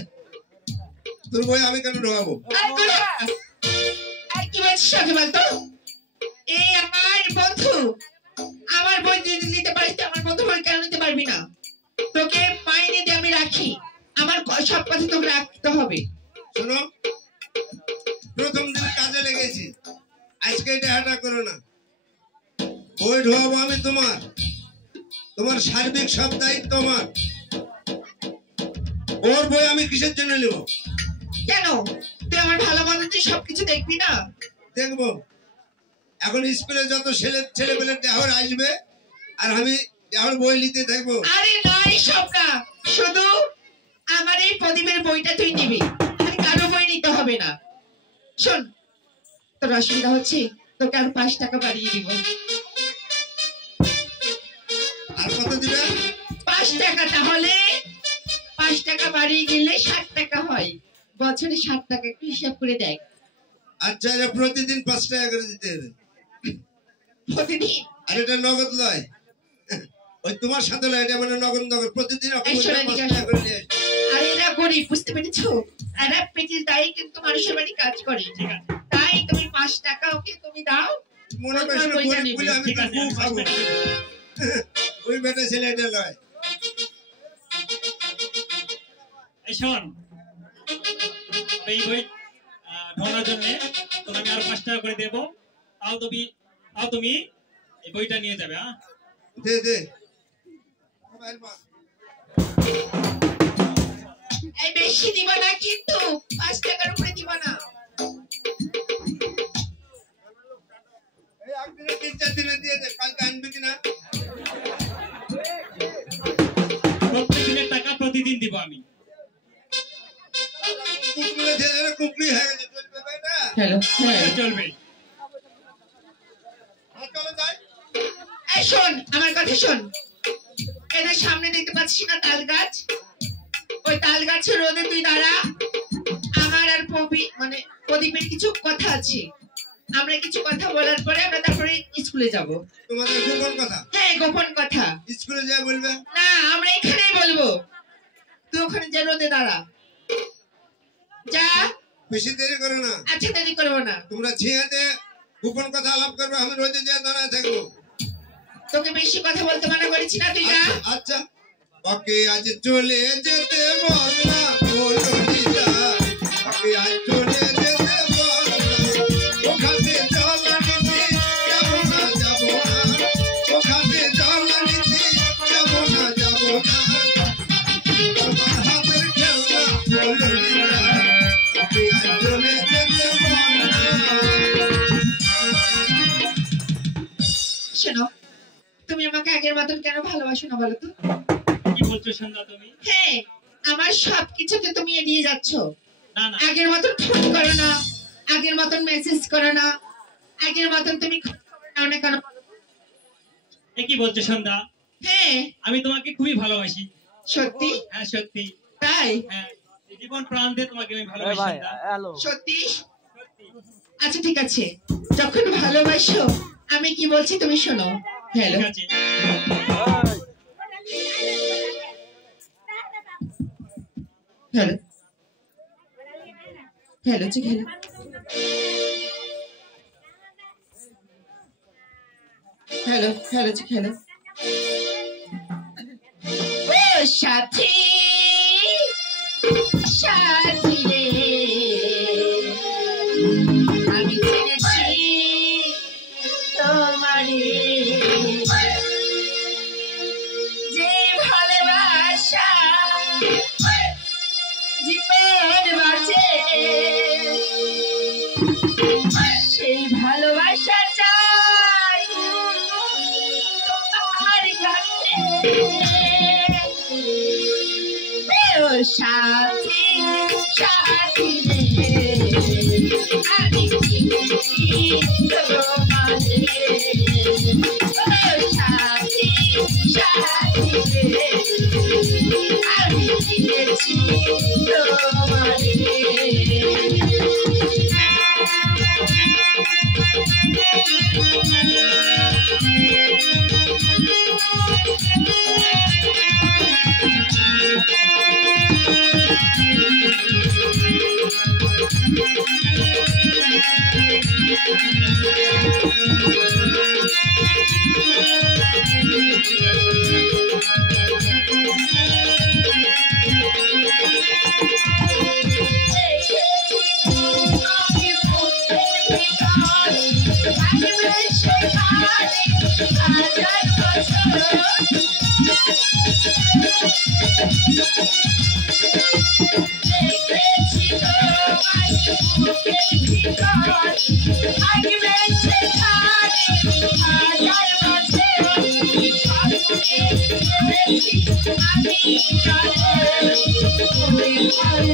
তোর বই আমি কেন ঢোকাবো? কি বলছিস বলতো? এই আমার বন্ধু, আমার বই নিতে পারিস, আমার বন্ধু বই কেন নিতে পারবি না? তোকে মাইনে সব কথা তোকে রাখতে হবে। শোনো, প্রথম দিন কাজে লেগেছি, আজকে এটা হাঁটা করো না। বই ঢোয়াবো আমি তোমার, তোমার সার্বিক সব দায়িত্ব আমার। ওর বই আমি কিসের জন্য নেব? কেন তুই আমার ভালো মন্দ তুই সবকিছু দেখবি না? দেখবো। এখন স্কুলে যত ছেলেপেলে দেহর আসবে আর আমি দেহর বই নিতে থাকবো। আরে নয় সব না, শুধু আমার এই প্রদীপের বইটা তুই নিবি, আর কারো বই নিতে হবে না। শোন, তোর অসুবিধা হচ্ছে, তোকে আর 5 টাকা বাড়িয়ে দিব। আর কত দিবে? 5 টাকা। তাহলে 5 টাকা বাড়িয়ে গেলে 60 টাকা হয়। বছরে 60 টাকা, একটু হিসাব করে দেখ। আচ্ছা, এটা প্রতিদিন 5 টাকা করে দিতে হবে। প্রতিদিন? আর এটা নগদ লয়, ওই তোমার সাথে লয়, এটা মানে নগদ নগদ প্রতিদিন এই 5 শোন, এদিকে টাকা আসো। করে নিয়ে আসবে। আর এরা গরিব, বুঝতে পেরেছো? এরা পেটের দায়ী কিন্তু মানুষের বাড়ি কাজ করে। ঠিক আছে, তাই তুমি 5 টাকা ওকে তুমি দাও। মনে তোমার করছো বইটা গরিব নেবে। বলে আমি ঠিক তো আছে, খুব আমি 5 খাবো। টাকা দেবো। ওই বেটা ছেলে এটা লয়। এই শোন, এই বই ঢোকানোর জন্য তোর আমি আরো 5 টাকা করে দেবো। তাও তুমি এই বইটা নিয়ে যাবে। হ্যাঁ, দে দে। এই বেশি দিব না কিন্তু, 5 টাকার উপরে দিব না। এই একদিনে 3-4 দিনে দিয়ে দে, কালকে আনবি কিনা? প্রত্যেকদিনের টাকা প্রতিদিন দিব আমি। কুকুরে দিয়ে দিলে কুকুরি হয়ে গেছে, চলবে বেটা? হ্যালো, হ্যাঁ। চলবে। হ্যাঁ, চলো যাই। এই শোন, আমার কথা শোন। এদের সামনে দেখতে পাচ্ছিস না তাল গাছ? ওই তাল গাছের রোদে তুই দাঁড়া। আমার আর প্রদীপের কিছু কথা আছে। আমরা কিছু কথা বলার পরে আমরা তারপরে স্কুলে যাব। তোমাদের গোপন কথা হ্যাঁ, গোপন কথা। স্কুলে যা বলবে? না, আমরা এখানেই বলবো। তুই ওখানে যে রোদে দাঁড়া, যা। বেশি দেরি করো না। আচ্ছা, দেরি করবো না। তোমরা ঝিয়াতে গোপন কথা আলাপ করবে, আমি রোদে যা দাঁড়ায় থাকবো। তোকে বেশি কথা বলতে মানা করেছি না, তুই যা। আচ্ছা, ওকে আজ চলে যেতে বল না, ও ললিতা, ওকে আজ চলে যেতে বল না, ওখানে জল নিতে যাবো না, যাবো না, ওখানে জল নিতে যাবো না, যাবো না, তোমার হাতের খেলনা, ও ললিতা, ওকে আজ চলে যেতে বল না। শোনো, তুমি আমাকে আগের মতন কেন ভালোবাসো না বলো তো? কি বলছো সন্ধ্যা তুমি? হ্যাঁ, আমার সবকিছুতে তুমি এড়িয়ে যাচ্ছ। না না, আগের মতন ফোন করো না, আগের মতন মেসেজ করো না, আগের মতন তুমি খোঁজ খবর নাও না কেন? এ কি বলছো সন্ধ্যা? হ্যাঁ, আমি তোমাকে খুবই ভালোবাসি। সত্যি? হ্যাঁ, সত্যি। তাই? হ্যাঁ, জীবন প্রাণ দিয়ে তোমাকে আমি ভালোবাসি সন্ধ্যা। সত্যি? সত্যি। আচ্ছা, ঠিক আছে। যখন ভালোবাসো, আমি কি বলছি তুমি শোনো। হ্যালো, ঠিক আছে। হ্যালো, হ্যালো, ঠিক হ্যালো। হ্যালো, হ্যালো, ঠিক হ্যালো। ও সাথী, সাথী রে, আমি চিনেছি তোমারে, যে ভালোবাসা জীবন বাঁচে, সেই ভালোবাসা চাই তোমার কাছে। ও সাথী, সাথী রে, আমি চিনেছি তোমারে, ও সাথী, সাথী রে, আমি চিনেছি তোমারে। দেখেছি তোমার বুকের ভিতর থাকবে সেখানে হাজার বছর স্বপ্নে দেখেছি আমি প্রাণে মনে ভরে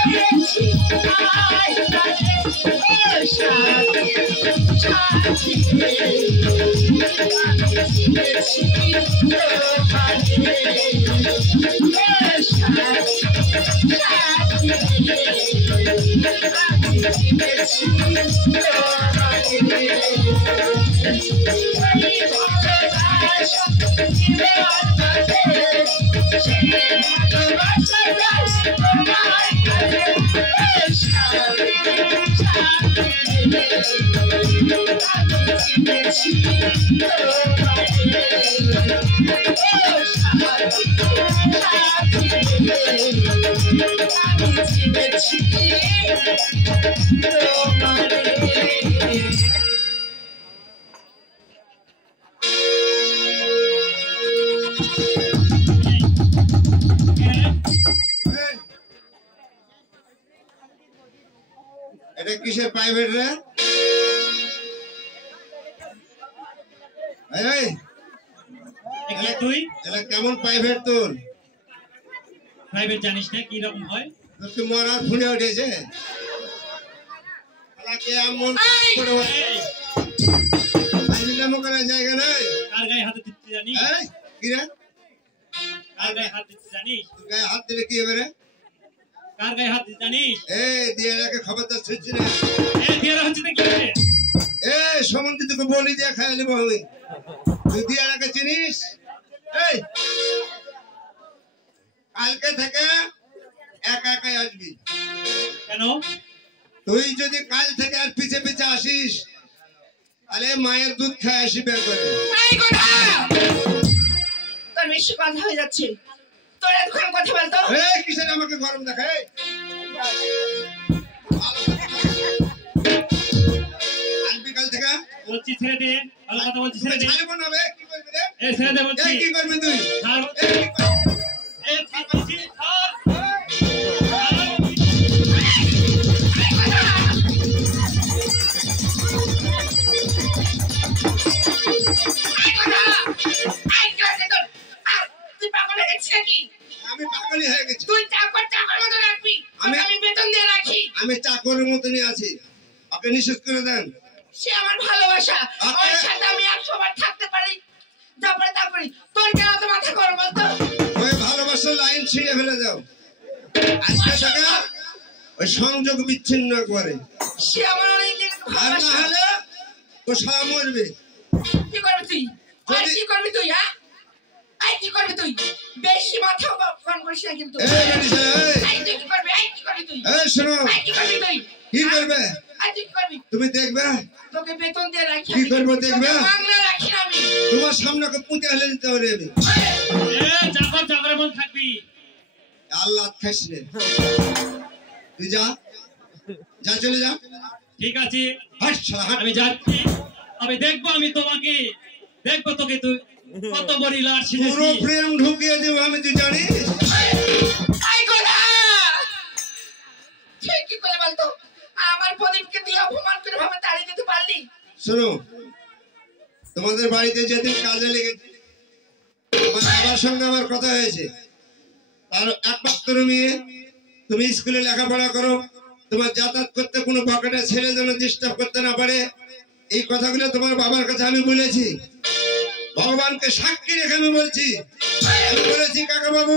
দেখেছি আজ এটা কিসের প্রাইভেট রে? এই দেখলে তুই এটা কেমন প্রাইভেট তোর? প্রাইভেট জানিস না কি রকম হয়? তোর কি মরার ফোনে উঠেছে? কে এমন করে এই, আইনিলামো করার জায়গা নাই? কার গায়ে হাত দিতে জানিস? এই কি রে? কার গায়ে হাত দিতে জানিস? তোর গায়ে হাত দিলে কি হবে রে? কার গায়ে হাত দিতে জানিস? এই দিয়ে রাখে খবরদার ছুটছি না। এই দেয়ার হচ্ছে না কি রে? এই সমন্তি তোকে বলি দিয়ে খাই নেবো আমি। তুই দিয়ে রাখে চিনিস? এই কালকে থেকে একা একাই আসবি। কেন? তুই যদি কাল থেকে আর পিছে পিছে আসিস তাহলে মায়ের দুধ খায় আসি বের করবি। এই কথা তোর বেশি কথা হয়ে যাচ্ছে। তোর এতক্ষণ কথা বলতো এই কিসের আমাকে গরম দেখায়? আসবি কাল থেকে? বলছি ছেড়ে দে, ভালো কথা বলছি ছেড়ে দে। ছাড়বো না বে, কি করবি রে? এই ছেড়ে দে বলছি। এই কি করবি তুই? ছাড়। এই কি করবি? এই ছাড় বলছি, ছাড়। তুই পাগল হয়ে গেছিস নাকি? আমি পাগলই হয়ে গেছি। তুই চাকর মতো রাখবি, আমি বেতন দিয়ে রাখি। আমি চাকরের মতনই আছি, আপনি নিষেধ করে দেন। সে আমার ভালোবাসা, ওর সাথে আমি 100 বার থাকতে পারি, যা পারি তা করি। তোর কেন তো মাথা গরম বলতো? ওই ভালোবাসার লাইন ছিঁড়ে ফেলে দাও। আজকে থেকে ওই সংযোগ বিচ্ছিন্ন করে, সে আমার অনেক দিনের আর না ভালোবাসা। হলে ও সারা মরবে। কি করবি তুই? আর কি করবি তুই? হ্যাঁ, আই কি করবি তুই? বেশি মাথা ফোন করিস না কিন্তু। এই বেরিসা, আই তুই কি করবি? আই কি করবি তুই? এই শোনো, আই কি করবি তুই? কি করবে? আই তুই কি করবি? তুমি দেখবে তোকে বেতন দিয়ে রাখি। কি করবো দেখবে? বাংলা রাখি না আমি। তোমার সামনে পুঁতে হেলে দিতে পারি আমি। চাকর চাকরের মধ্যে থাকবি। আল্লাহ খাইস নে, তুই যা যা, চলে যা। ঠিক আছে, হাট শালা হাট। আমি যাচ্ছি। আমি দেখবো, আমি তোমাকে দেখবো, তোকে তুই কত বড় লাট পুরো ছিঁড়েছি প্রেম ঢুকিয়ে দেব আমি, তুই জানিস? আই গোলা ঠিক কি করে বলতো আমার প্রদীপকে তুই অপমান করে ভাবে তাড়িয়ে দিতে পারলি? শোনো, তোমাদের বাড়িতে যেদিন কাজে লেগেছি আমার বাবার সঙ্গে আমার কথা হয়েছে, আর একমাত্র মেয়ে, তুমি স্কুলে লেখাপড়া করো, তোমার যাতায়াত করতে কোনো পকেটে ছেলে যেন ডিস্টার্ব করতে না পারে, এই কথাগুলো তোমার বাবার কাছে আমি বলেছি। ভগবানকে সাক্ষী রেখে আমি বলছি, আমি বলেছি কাকা বাবু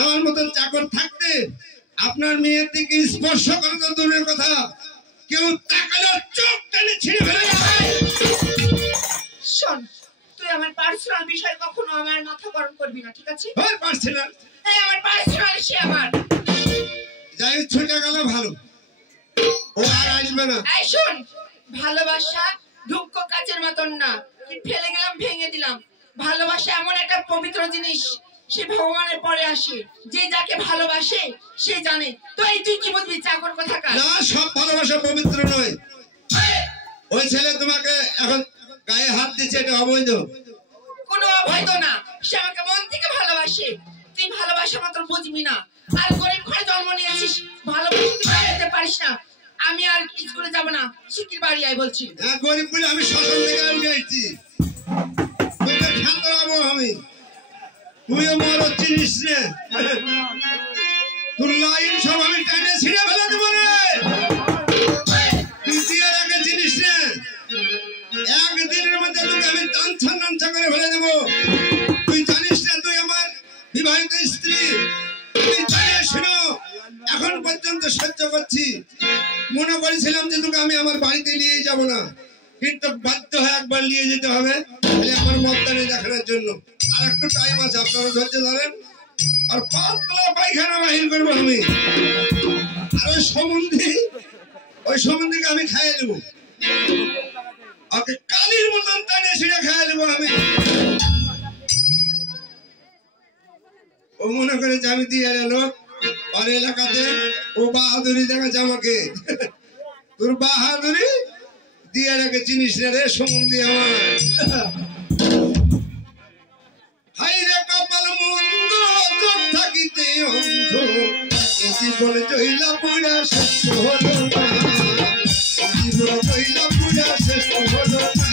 আমার মতন চাকর থাকতে আপনার মেয়ের দিকে স্পর্শ করা তো দূরের কথা, কেউ তাকালে চোখ টেনে ছিঁড়ে ফেলে যাবে। শোন, তুই আমার পার্সোনাল বিষয় কখনো আমার মাথা গরম করবি না, ঠিক আছে? হয় পার্সোনাল, এই আমার পার্সোনাল সে আমার। যাই ছুটে গেল ভালো, ও আর আসবে না। এই শোন, ভালোবাসা ধূপ কাচের মতন না, কি ফেলে গেলাম ভেঙে দিলাম। ভালোবাসা এমন একটা পবিত্র জিনিস, সে ভগবানের পরে আসে, যে যাকে ভালোবাসে সে জানে। তো এই তুই কি বুঝবি চাকর কোথাকার? না, সব ভালোবাসা পবিত্র নয়। ওই ছেলে তোমাকে এখন গায়ে হাত দিচ্ছে, এটা অবৈধ। কোনো অবৈধ না, সে আমাকে মন থেকে ভালোবাসে। তুই ভালোবাসা মাত্র বুঝবি না, আর গরিব ঘরে জন্ম নিয়েছিস, ভালোবাসা তুই জানতে পারিস না। আমি আর স্কুলে যাব না, শিখির বাড়ি আয় বলছি। হ্যাঁ, গরিব বলে আমি শ্মশান থেকে উঠে এসেছি, তোকে ঠান্ডা রাখবো আমি। তুইও মরো চিনিস রে, তোর লাইন সব আমি টাইনে ছিঁড়ে ফেলে দেবো রে। তুই দিয়ে রাখে জিনিস রে, একদিনের মধ্যে তোকে আমি টানছা করে ফেলে দেবো। তুই জানিস না তুই আমার বিবাহিত স্ত্রী, তুই জানিস। শোনো, এখন পর্যন্ত সহ্য করছি, মনে করেছিলাম যে তোকে আমি আমার বাড়িতে নিয়ে যাব না, কিন্তু বাধ্য হয়ে একবার নিয়ে যেতে হবে আমার মতদানে দেখানোর জন্য। আর একটু টাইম আছে, আপনারা ধৈর্য ধরেন, আর পাতলা পায়খানা বাহির করবো আমি। আর ওই সম্বন্ধীকে আমি খাইয়ে দেবো, ওকে কালির মতন টানে ছিঁড়ে খাইয়ে দেবো আমি। ও মনে করে যে আমি দিয়ে এলো আর এলাকাতে ও বাহাদুরি দেখাচ্ছে আমাকে। তোর বাহাদুরি দিয়ে রেখে চিনিস না রে সম্বন্ধী আমার। হাই রে কপাল মন্দ, চোখ থাকিতে অন্ধ, জীবন জইলা পুরা শ্রেষ্ঠ হলো না, জীবন জইলা পুরা শ্রেষ্ঠ হলো না।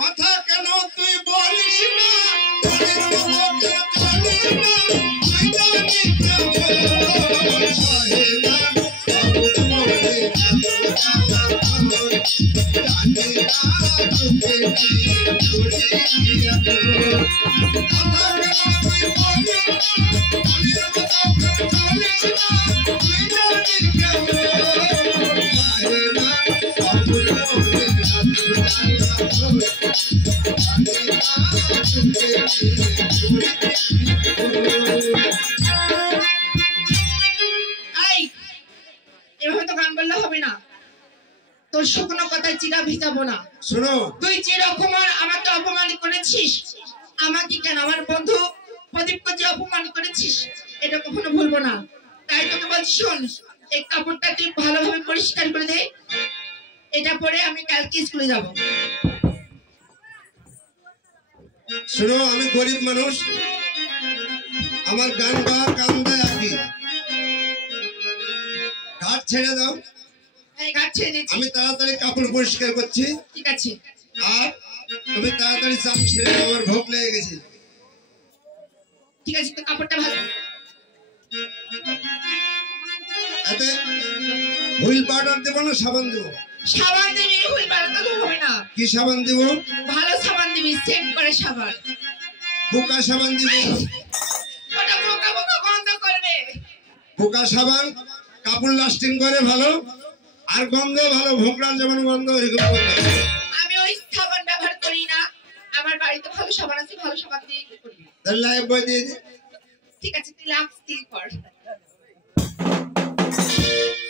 কথা কেন তুই বলিস না, এভাবে তো গান বললে হবে না, তোর শুকনো কথায় চিরা ভিজাবো না। শোনো, তুই যেরকম আমাকে অপমান করেছিস, আমাকে কেন আমার বন্ধু প্রদীপকে যে অপমান করেছিস, এটা কখনো ভুলবো না। তাই তোকে বলছি, শোন, এই কাপড়টা তুই ভালোভাবে পরিষ্কার করে দে, এটা পরে আমি কালকে স্কুলে যাব। শোনো, আমি গরিব মানুষ, আমার গান গাওয়া কাম দেয় আগে, ঘাট ছেড়ে দাও। এই ঘাট ছেড়ে দিচ্ছি। আমি তাড়াতাড়ি কাপড় পরিষ্কার করছি, ঠিক আছে। আর তুমি তাড়াতাড়ি চাপ ছেড়ে দাও, আমার ভোগ লেগে গেছে। ঠিক আছে, তো কাপড়টা ভালো। এতে হুইল পাউডার দেবো না সাবান দেবো? সাবান দিবি, হুইল পাউডার তো হবে না। কি সাবান দেবো? ভালো সাবান দিবি, সেন্ট করে সাবান। পোকা সাবান দিবো? ওটা পোকা পোকা গন্ধ করবে। পোকা সাবান কাপড় লাস্টিং করে ভালো, আর গন্ধ ভালো, ভোকরার যেমন গন্ধ ওইরকম গন্ধ। আমি ওই সাবান ব্যবহার করি না, আমার বাড়িতে ভালো সাবান আছে, ভালো সাবান দিয়ে কি করবি? তাহলে লাইফ বয় দিয়ে দে। ঠিক আছে, তুই লাক্স দিয়ে কর।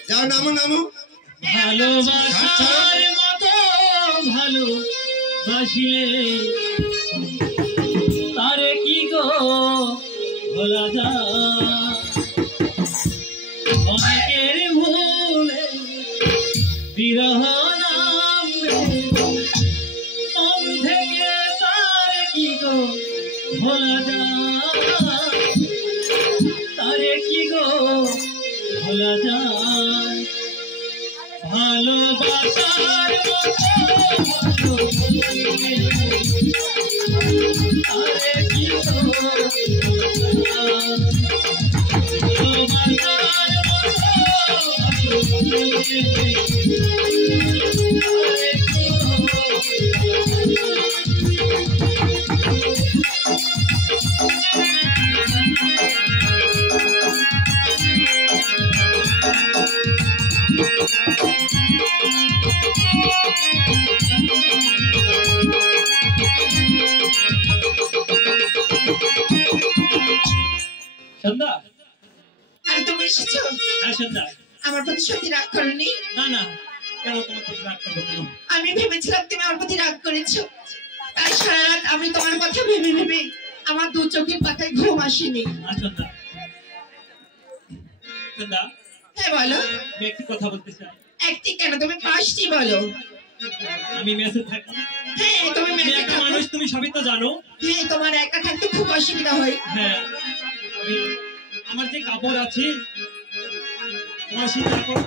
যাও, নামো নামো। ভালোবাসার মতো ভালোবাসিলে তারে কি গো ভোলা যায়? অনেকের ভুলে বিরহ নামে মন থেকে তারে কি গো ভোলা যায়? তারে কি গো ভোলা যায়? ভালোবাসার মতো আরে কি সন্ধ্যা, আর তুমি এসেছো? হ্যাঁ সন্ধ্যা। আমার প্রতি সত্যি রাগ করনি? না না, কেন তোমার প্রতি রাগ করবো কেন? আমি ভেবেছিলাম তুমি আমার প্রতি রাগ করেছো, তাই সারা রাত আমি তোমার কথা ভেবে ভেবে আমার দু চোখের পাতায় ঘুম আসেনি। সন্ধ্যা, সন্ধ্যা, হ্যাঁ বলো। আমি একটি কথা বলতে চাই। একটি কেন, তুমি পাঁচটি বলো। আমি মেসে থাকি। হ্যাঁ তুমি আমি মেসে একটা থাকো। মানুষ, তুমি সবই তো জানো। হ্যাঁ তোমার একা থাকতে খুব অসুবিধা হয়। হ্যাঁ, আমি আমার যে কাপড় আছে তোমার সেই কাপড়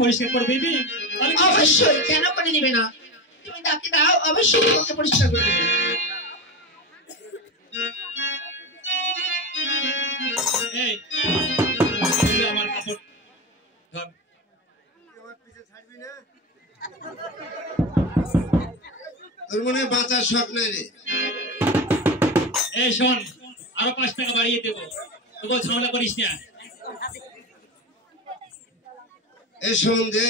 পরিষ্কার করে দিবি? তাহলে কি- অবশ্যই, কেন করে দিবে না? তুমি তাকে দাও, অবশ্যই তোমাকে পরিষ্কার করে দিবে। এই, আমার কাপড় ধর। তোর মনে হয় বাঁচার শখ নাই রে। এই শোন, আরো 5 টাকা বাড়িয়ে দেবো, তবুও ঝামেলা করিস না। এই শোন যে,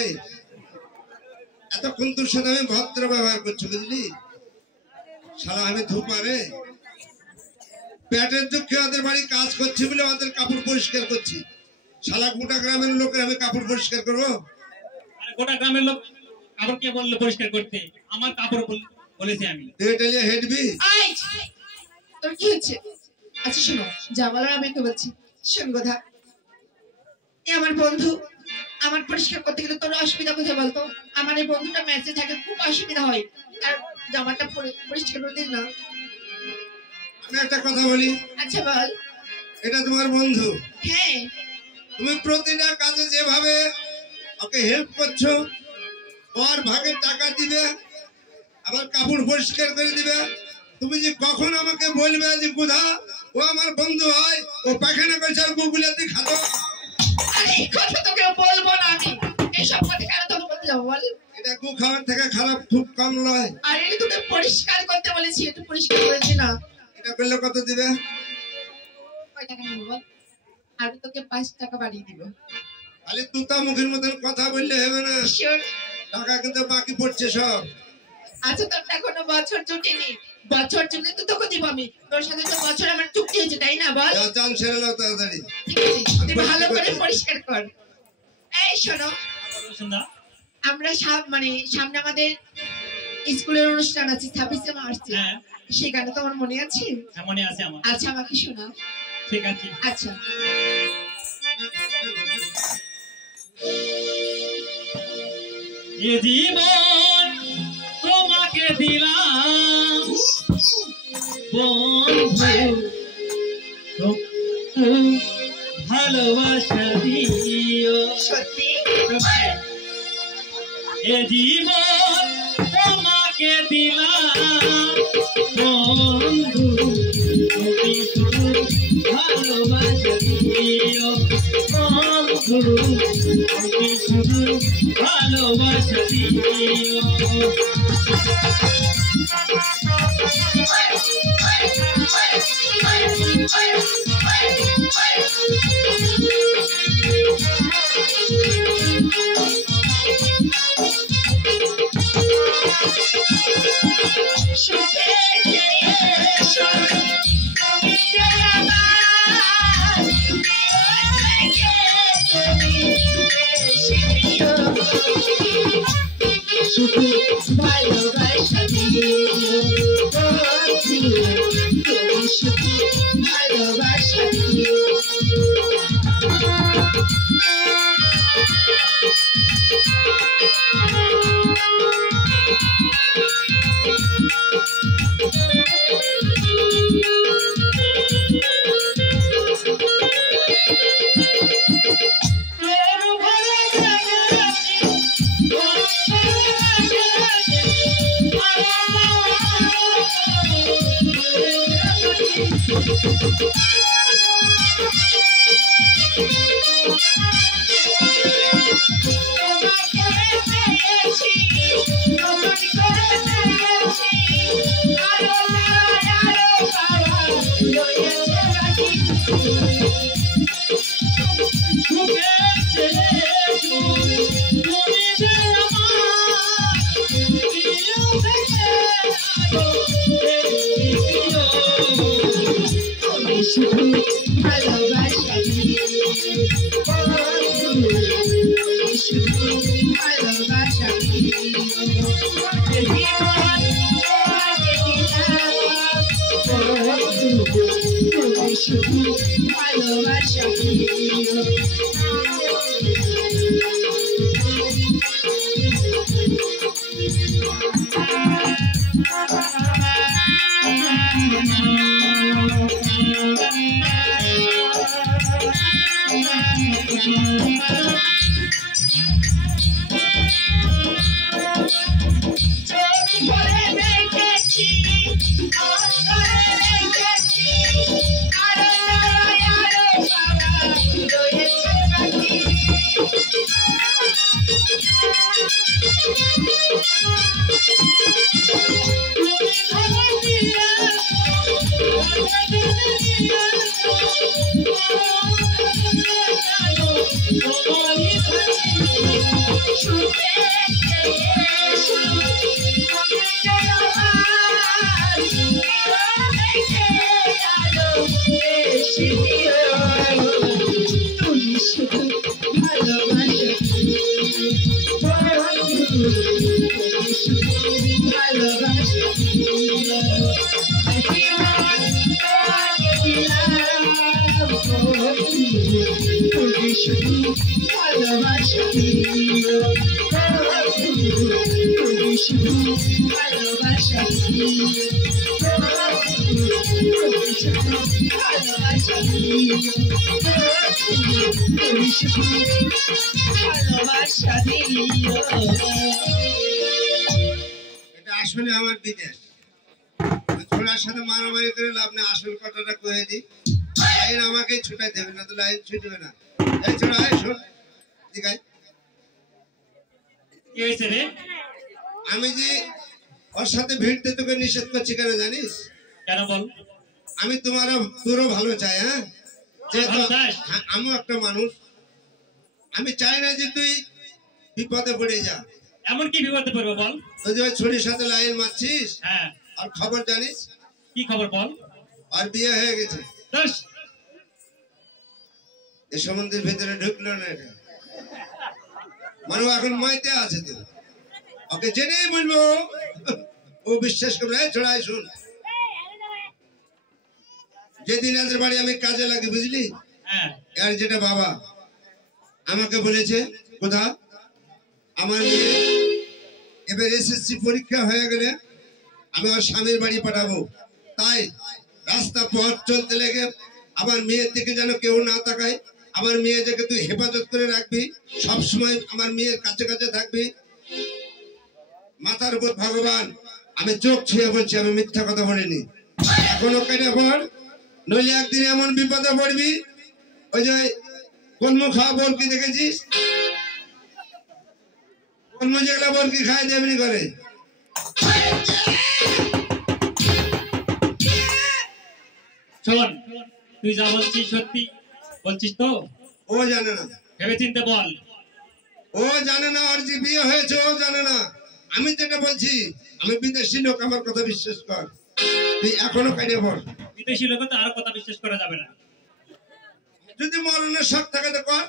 এতক্ষণ তোর সাথে আমি ভদ্র ব্যবহার করছি, বুঝলি? শালা আমি ধুপারে পেটের দুঃখে ওদের বাড়ি কাজ করছি বলে ওদের কাপড় পরিষ্কার করছি। শালা গোটা গ্রামের লোকের আমি কাপড় পরিষ্কার করবো? আরে গোটা গ্রামের লোক কাপড় কে বললো পরিষ্কার করতে? আমার কাপড় বলেছি আমি। টেলিয়া হেডবি। আই, তোর কি হচ্ছে? আচ্ছা শোনো, যা বলার আমি একটু বলছি, শোন কথা। এ আমার বন্ধু, আমার পরিষ্কার করতে গেলে তোর অসুবিধা কোথায় বলতো? আমার এই বন্ধুটা ম্যাচে থাকে, খুব অসুবিধা হয়, আর জামাটা পরিষ্কার করে দিস না। আমি একটা কথা বলি, আচ্ছা বল। এটা তোমার বন্ধু, হ্যাঁ তুমি প্রতিটা কাজে যেভাবে ওকে হেল্প করছো, ওর ভাগের টাকা দিবে, আবার কাপড় পরিষ্কার করে দিবে। তুমি যে কখন আমাকে বলবে যে বুধা ও আমার বন্ধু হয়, ও পায়খানা করছে আর গুগলাতে খাতো? আরে এই কথা তোকে বলবো না আমি, এইসব কথা কেন তোকে বলতে যাবো বল? এটা গু খাওয়ার থেকে খারাপ খুব কম নয়। আরে তোকে পরিষ্কার করতে বলেছি, একটু পরিষ্কার করে দে না। এটা করলে কত দিবে? কয় টাকা নেবো বল? আমি তোকে 5 টাকা বাড়িয়ে দিব। খালি তুতা মুখের মতন কথা বললে হবে না, শিওর? টাকা কিন্তু বাকি পড়ছে সব। আচ্ছা তোর এখনো বছর জুটেনি, বছর জুটলে তো তোকে দিব আমি। তোর সাথে তো বছর আমার চুক্তি হয়েছে, তাই না বল? যা চান সেরে নাও তাড়াতাড়ি। ঠিক আছে, তুই ভালো করে পরিষ্কার কর। এই শোনো, সন্ধ্যা, আমরা সামনে আমাদের স্কুলের অনুষ্ঠান আছে 26শে মার্চ, হ্যাঁ সেই গানটা তোমার মনে আছে? হ্যাঁ, মনে আছে আমার। আচ্ছা আমাকে শোনা। ঠিক আছে। আচ্ছা এ জীবন তোমাকে দিলাম বন্ধু ভালোবাসা দিও সত্যি এ জীবন তোমাকে দিলাম বন্ধু তুমি শুধু ভালোবাসা দিও বন্ধু তুমি শুধু ভালোবাসা দিও শুধু ভালোবাসা দিও তুমি শুধু ভালোবাসা দিও শুধু ভালোবাসা দিও শুধু ভালোবাসা দিও শুধু ভালোবাসা দিও তুমি শুধু ভালোবাসা ভালোবাসা তুমি শুধু ভালোবাসা তুমি শুধু ভালোবাসা তুমি শুধু ভালোবাসা তুমি শুধু ভালোবাসা দিও এটা আসলে আমার বিদেশ ছোড়ার সাথে মারামারি করে লাভ নেই আসল কথাটা কয়ে দিই লাইন আমাকে ছুটাই দেবে না তো লাইন ছুটবে না এই ছোড়া শোন ঠিক আছে কি হয়েছে রে আমি যে ওর সাথে ভিড়তে তোকে নিষেধ করছি কেন জানিস কেন বল আমি তোরও ভালো চাই হ্যাঁ ভালো চাস? হ্যাঁ, আমিও একটা মানুষ আমি চাই না যে তুই বিপদে পড়ে যা এমন কি বিপদে পড়বো বল তুই যে ওই ছুরির সাথে লাইন মারছিস হ্যাঁ আর খবর জানিস কি খবর বল আর বিয়ে হয়ে গেছে দোষ এই সম্বন্ধের ভিতরে ঢুকলো না এটা মানে ও এখন মাইতে আছে তো ওকে জেনেই বলবো ও বিশ্বাস করবে ছড়াই শুন যেদিন এদের বাড়ি আমি কাজে লাগি বুঝলি হ্যাঁ আর যেটা বাবা আমাকে বলেছে কোথা আমার মেয়ে এবার এসএসসি পরীক্ষা হয়ে গেলে আমি আমার স্বামীর বাড়ি পাঠাবো। তাই রাস্তা পথ চলতে লেগে আমার মেয়ের দিকে যেন কেউ না তাকায়। আমার মেয়েটাকে তুই হেফাজত করে রাখবি, সবসময় আমার মেয়ের কাছে কাছে থাকবি। মাথার উপর ভগবান, আমি চোখ ছুঁয়ে বলছি, আমি মিথ্যা কথা বলিনি। এখনো কেটে পড়, নইলে একদিন এমন বিপদে পড়বি। ওই যে কলমু খাওয়া বরকি দেখেছিস? কলমু যেগুলো বরকি খায় দেবনি করে। শোন, তুই যা বলছিস সত্যি বলছিস তো? ও জানে না, ভেবে চিন্তে বল। ও জানে না, ওর যে বিয়ে হয়েছে ও জানে না। আমি যেটা বলছি, আমি বিদেশি লোক, আমার কথা বিশ্বাস কর। তুই এখনো কেটে পড়। বিদেশি লোক তো আর কথা বিশ্বাস করা যাবে না। যদি মরণের শখ থাকে তো কর।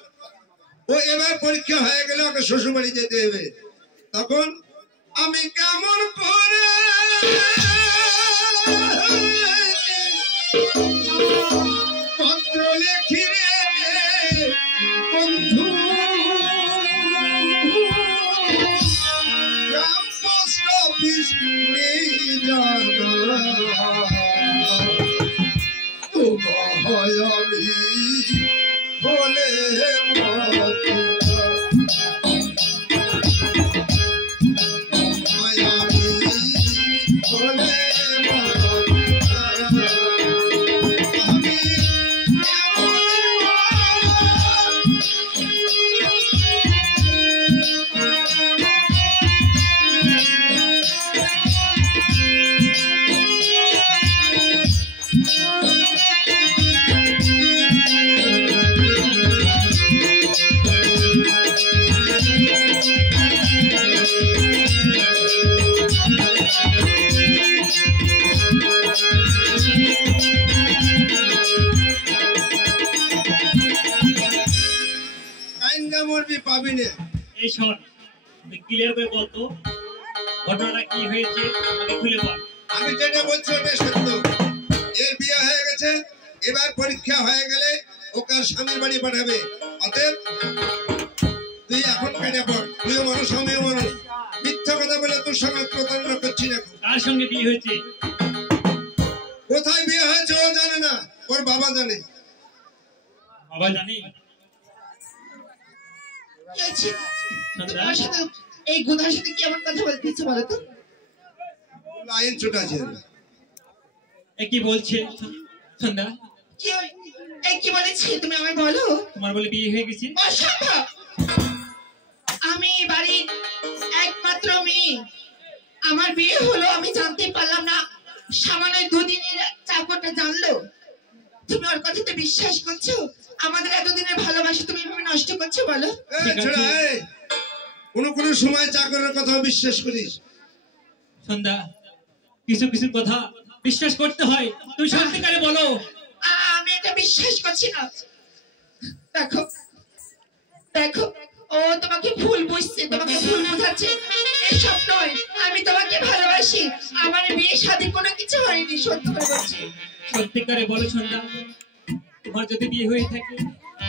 ও এবার পরীক্ষা হয়ে গেলে ওকে শ্বশুর বাড়ি যেতে হবে। তখন আমি কেমন করে পত্র লিখি রে বন্ধু, গ্রাম পোস্ট অফিস নিয়ে জানা তোমায় আমি বলে পাবি না। এই শোন, তুই ক্লিয়ার করে বলতো ঘটনাটা কি হয়েছে, আমাকে খুলে বল। আমি যেটা বলছি ওটা সত্য। এর বিয়ে হয়ে গেছে, এবার পরীক্ষা হয়ে গেলে ওকে স্বামীর বাড়ি পাঠাবে। অতএব তুই এখন কেটে পড়। তুইও মানুষ, আমিও মানুষ। মিথ্যা কথা বলে তোর সঙ্গে প্রতারণা করছি না। কার সঙ্গে বিয়ে হয়েছে? কোথায় বিয়ে হয়েছে ও জানে না, ওর বাবা জানে। বাবা জানি? কি হয়েছে? তোমার সাথে এই গুধার সাথে কি এমন কথা বলতেছো বলো তো? লাইন ছোট আছে। এ কি বলছে সন্ধ্যা? এই কি বলেছি তুমি আমায় বলো? তোমার বলে বিয়ে হয়ে গেছে? অসম্ভব। আমি বাড়ির একমাত্র মেয়ে, আমার বিয়ে হলো আমি জানতে পারলাম না। সামান্য দুদিনের চাকরটা জানলো। তুমি ওর কথাতে বিশ্বাস করছো? আমাদের এতদিনের ভালোবাসা তুমি এভাবে নষ্ট করছো বলো? কোন সময় চাকরের কথা বিশ্বাস করিস? সন্ধ্যা, কিছু কিছু কথা বিশ্বাস করতে হয়। তুমি সত্যিকারে বলো। আমি এটা বিশ্বাস করছি না। দেখো দেখো, ও তোমাকে ভুল বুঝছে, তোমাকে ভুল বোঝাচ্ছে। এসব নয়, আমি তোমাকে ভালোবাসি। আমার বিয়ে শাদী কোনো কিছু হয়নি, সত্য করে বলছি। সত্যিকারে বলো সন্ধ্যা, তোমার যদি বিয়ে হয়ে থাকে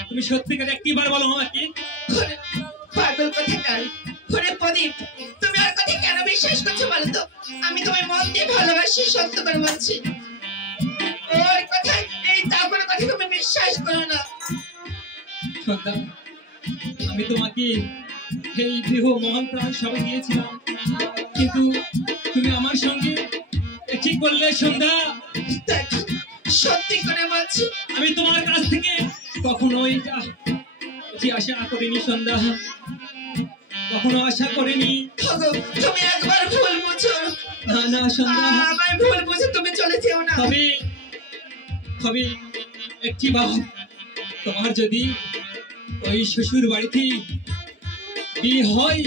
তুমি সত্যিকারে একটিবার বলো আমাকে। পাগল কোথাকার, ঘরে প্রদীপ, তুমি আর কথা কেন বিশ্বাস করছো বলো তো? আমি তোমায় মন দিয়ে ভালোবাসি, সত্য করে বলছি। ওর কথা, এই চাকর কথা তুমি বিশ্বাস করো না। সন্ধ্যা, আমি তোমাকে এই দেহ মহান প্রাণ সব দিয়েছিলাম, কিন্তু তুমি আমার সঙ্গে ঠিক বললে সন্ধ্যা। দেখো, সত্যি করে বলছি, আমি তোমার কাছ থেকে কখনো এটা আশা করিনি সন্ধ্যা, কখনো আশা করিনি। তুমি একবার ভুল বুঝো। না না সন্ধ্যা, আমায় ভুল বুঝে তুমি চলে যেও না। তবে একটি বাপ, তোমার যদি ওই শ্বশুর বাড়িতে বিয়ে হয়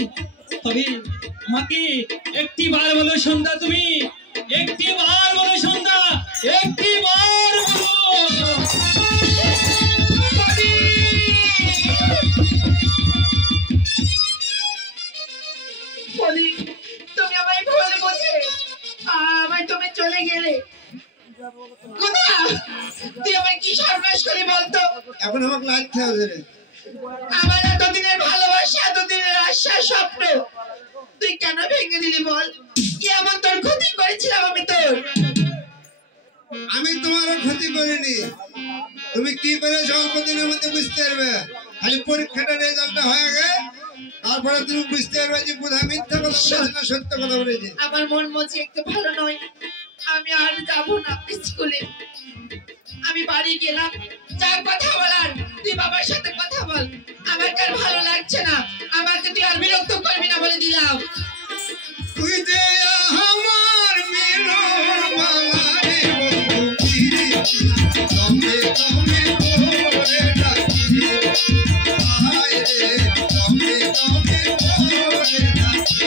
তবে আমাকে একটি বার বলো সন্ধ্যা, তুমি একটি বার বলো সন্ধ্যা, একটি বার বলো। তুমি আমায় ভুল বুঝে আমায় তুমি চলে গেলে। তুই আমায় কি সর্বনাশ করে বলতো? এখন আমাকে লাগতে হবে। আমার এতদিনের ভালোবাসা, এতদিনের আশা, স্বপ্ন তুই কেন ভেঙে দিলি বল? কি এমন তোর ক্ষতি করেছিলাম আমি তোর? আমি তোমার ক্ষতি করিনি, তুমি কি করে অল্প দিনের মধ্যে বুঝতে পারবে। খালি পরীক্ষাটা রেজাল্টটা হয়ে গে তারপরে তুমি বুঝতে পারবে যে কোথায় মিথ্যা কথা বলেছে না সত্য কথা বলেছে। আমার মন মজি একটু ভালো নয়, আমি আর যাবো না স্কুলে। আমি বাড়ি গেলাম, যা কথা বলার তুই বাবার সাথে কথা বল। আমাকে আর ভালো লাগছে না, আমাকে তুই আর বিরক্ত করবি না বলে দিলাম। তুই যে আমার মিলন মালারে বন্ধু তুমি তুমি করে ডাকি হায় রে তুমি তুমি করে ডাকি।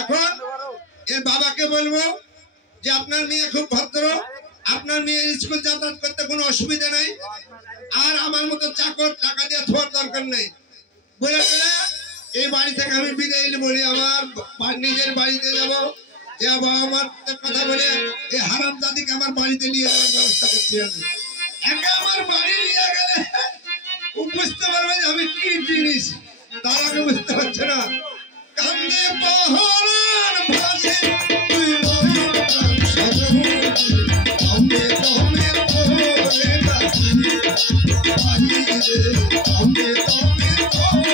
এখন এর বাবাকে বলবো যে আপনার মেয়ে খুব ভদ্র, আপনার মেয়ে স্কুল যাতায়াত করতে কোনো অসুবিধা নাই, আর আমার মতো চাকর টাকা দিয়ে থোয়ার দরকার নেই বলে এই বাড়ি থেকে আমি বিদায় নিয়ে বলি আমার নিজের বাড়িতে যাবো। বাবা আমার কথা বলে এই হারাম দাদিকে আমার বাড়িতে নিয়ে যাওয়ার ব্যবস্থা করতে হবে। একে আমার বাড়ি নিয়ে গেলে ও বুঝতে পারবে যে আমি কি জিনিস, তার আগে বুঝতে পারছে না। কান্দে পাহাড়ের ভাসে তুই ময়ূর আমি তুমি করে ডাকি ভাই রে আমি তুমি করে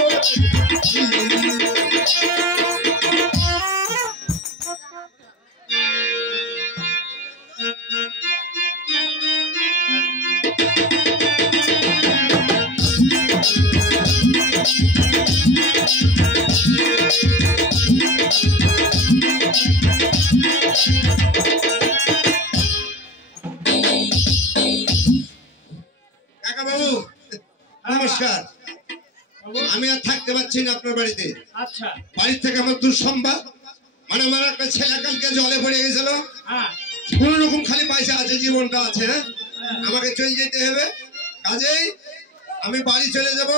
কাকা বাবু নমস্কার। আমি আর থাকতে পারছি না আপনার বাড়িতে। আচ্ছা বাড়ির থেকে আমার দুঃসংবাদ, মানে আমার একটা ছেলে কালকে জলে পড়ে গেছিল, হ্যাঁ কোন রকম খালি পয়সা আছে, জীবনটা আছে, হ্যাঁ আমাকে চলে যেতে হবে। কাজেই আমি বাড়ি চলে যাব,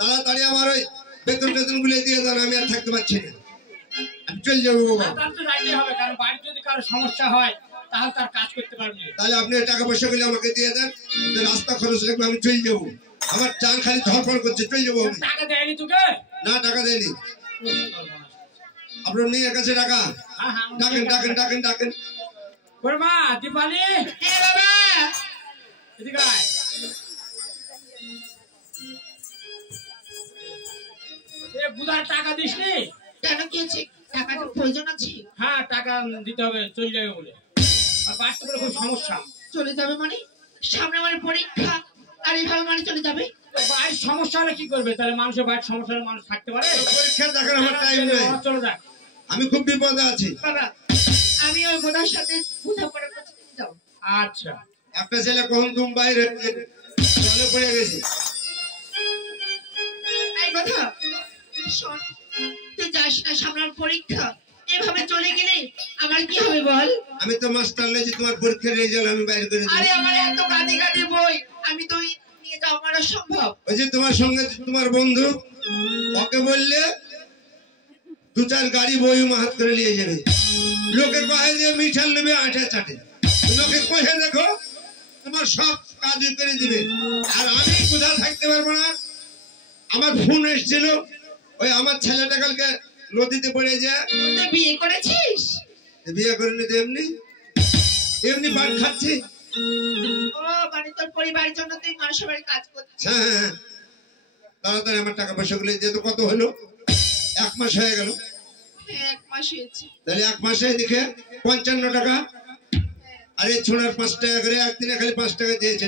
তাড়াতাড়ি আমার ওই বেতন টেতন গুলো দিয়ে দেন, আমি আর থাকতে পারছি না, আমি চলে যাবো বাবা। তাহলে তো যাইতেই হবে, কারণ বাড়িতে যদি কারো সমস্যা হয় তাহলে তার কাজ করতে পারবে না। তাহলে আপনি টাকা পয়সা গুলো আমাকে দিয়ে দেন, রাস্তা খরচ লাগবে, আমি চলে যাবো। আমার চান খালি ধরফর করছে, চলে যাবো আমি। টাকা দেয়নি তোকে? না টাকা দেয়নি। আপনার মেয়ের কাছে টাকা হ্যাঁ হ্যাঁ ডাকেন ডাকেন ডাকেন ডাকেন। ওরে মা দীপালি, এ বাবা এদিকে আয়। এ বুধার টাকা দিসনি? কেন কি হয়েছে? টাকাটার প্রয়োজন আছে? হ্যাঁ টাকা দিতে হবে, চলে যাবে বলে। আর বাড়িতে বলে খুব সমস্যা। চলে যাবে মানে? সামনে মানে পরীক্ষা, আর এইভাবে মানে চলে যাবে? বাড়ির সমস্যা হলে কি করবে? তাহলে মানুষের বাড়ির সমস্যা হলে মানুষ থাকতে পারে? পরীক্ষা দেখার আমার টাইম নেই, চলো দেখ। আমি খুব বিপদে আছি। বাবা আমি ওই বোধার সাথে বোঝাপড়া করতে যাও। আচ্ছা একটা ছেলে কখন তুমি বাইরে জলে পড়ে গেছি। এই কথা শোন, তুই যাস না, সামনে পরীক্ষা, এভাবে চলে গেলে আমার কি হবে বল? আমি তো মাস্টার নেই যে তোমার পরীক্ষার রেজাল্ট আমি বাইরে করে দিই। আরে আমার এত গাদি গাদি বই, আমি তো নিয়ে যাওয়া আমার সম্ভব। ওই যে তোমার সঙ্গে তোমার বন্ধু, ওকে বললে 2-4 গাড়ি বই মাহাত করে নিয়ে যাবে। লোকে কয়ে যে মিঠাল নেবে আঠা চাটে, লোকে কয়ে দেখো তোমার সব কাজ করে দিবে। আর আমি কোথাও থাকতে পারবো না। আমার ফোন এসেছিল, ওই আমার ছেলেটা কালকে নদীতে পড়ে যায়। তুই বিয়ে করেছিস? বিয়ে করে নিতে এমনি এমনি বাদ খাচ্ছি। ও মানে তোর পরিবারের জন্য তুই মানুষের বাড়ি কাজ করছিস? হ্যাঁ হ্যাঁ হ্যাঁ, তাড়াতাড়ি আমার টাকা পয়সা গুলো যেহেতু কত হলো, 1 মাস হয়ে গেল। হ্যাঁ 1 মাস হয়েছে। তাহলে 1 মাসে দেখে 55 টাকা, আর এই ছোড়ার 5 টাকা করে একদিনে খালি 5 টাকা দিয়েছে।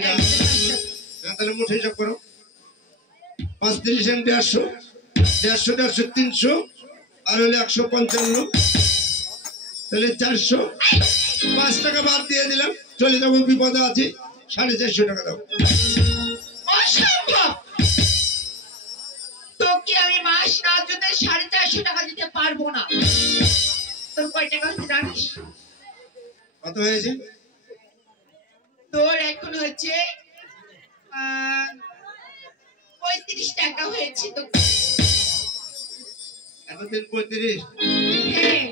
তাহলে মুঠে হিসাব করো, 5 3 150, 150 150 300, আর হলে 155, তাহলে 400। 5 টাকা বাদ দিয়ে দিলাম, চলে যাবো, বিপদে আছি। 450 টাকা দাও। অসম্ভব। তোকে আমি মাস না জুতে 450 টাকা দিতে পারবো না। তোর কয় টাকা হচ্ছে জানিস? কত হয়েছে? তোর এখন হচ্ছে 35 টাকা হয়েছে। তো এতদিন 35? হ্যাঁ,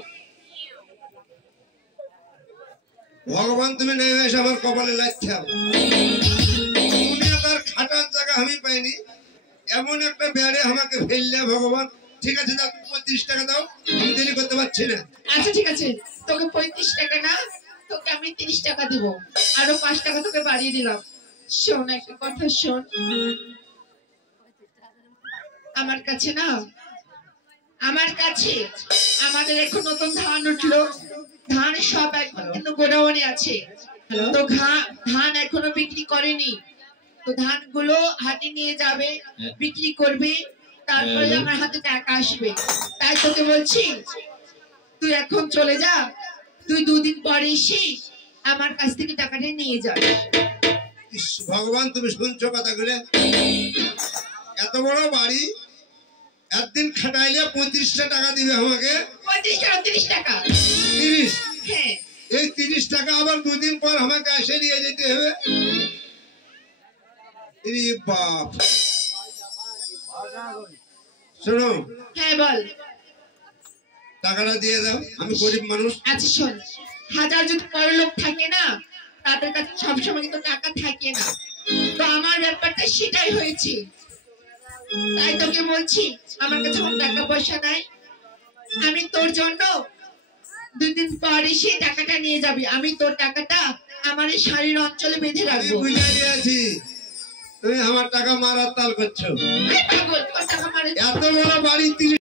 ভগবান তুমি নেই এসে আমার কপালে লাগছাও। দুনিয়া তার খাটার জায়গা আমি পাইনি, এমন একটা বেড়ে আমাকে ফেললে ভগবান। ঠিক আছে দাও, 35 টাকা দাও, আমি দেরি করতে পারছি না। আচ্ছা ঠিক আছে, তোকে 35 টাকা না, তোকে আমি 30 টাকা দিব, আরো 5 টাকা তোকে বাড়িয়ে দিলাম। শোন একটা কথা শোন, আমার কাছে আমাদের এখন নতুন ধান উঠলো, ধান সব এখন কিন্তু গোডাউনে আছে। তো ধান এখনো বিক্রি করেনি, তো ধানগুলো হাটে নিয়ে যাবে, বিক্রি করবে, তারপরে আমার হাতে টাকা আসবে। তাই তোকে বলছি তুই এখন চলে যা, তুই 2 দিন পরে এসে আমার কাছ থেকে টাকাটা নিয়ে যাবে। ইস, ভগবান তুমি শুনছো কথাগুলো? এত বড় বাড়ি, একদিন খাটাইলে 35টা টাকা দিবে আমাকে। 35 টাকা 30? হ্যাঁ, এই 30 টাকা আবার 2 দিন পর আমাকে এসে নিয়ে যেতে হবে। ইরে বাপ! শোনো, হ্যাঁ বল। টাকাটা দিয়ে দাও, আমি গরিব মানুষ। আচ্ছা শোন, হাজার যদি বড় লোক থাকে না, তাদের কাছে সবসময় কিন্তু টাকা থাকে না। তো আমার ব্যাপারটা সেটাই হয়েছে, তাই তোকে বলছি আমার কাছে কোনো টাকা পয়সা নাই। আমি তোর জন্য 2 দিন পরে সেই টাকাটা নিয়ে যাবি, আমি তোর টাকাটা আমার এই শাড়ির অঞ্চলে বেঁধে আমি রাখবো। বুঝে নিয়েছি তুমি আমার টাকা মারার তাল করছো। আরে পাগল, তোর টাকা মানে এত বড় বাড়ি 30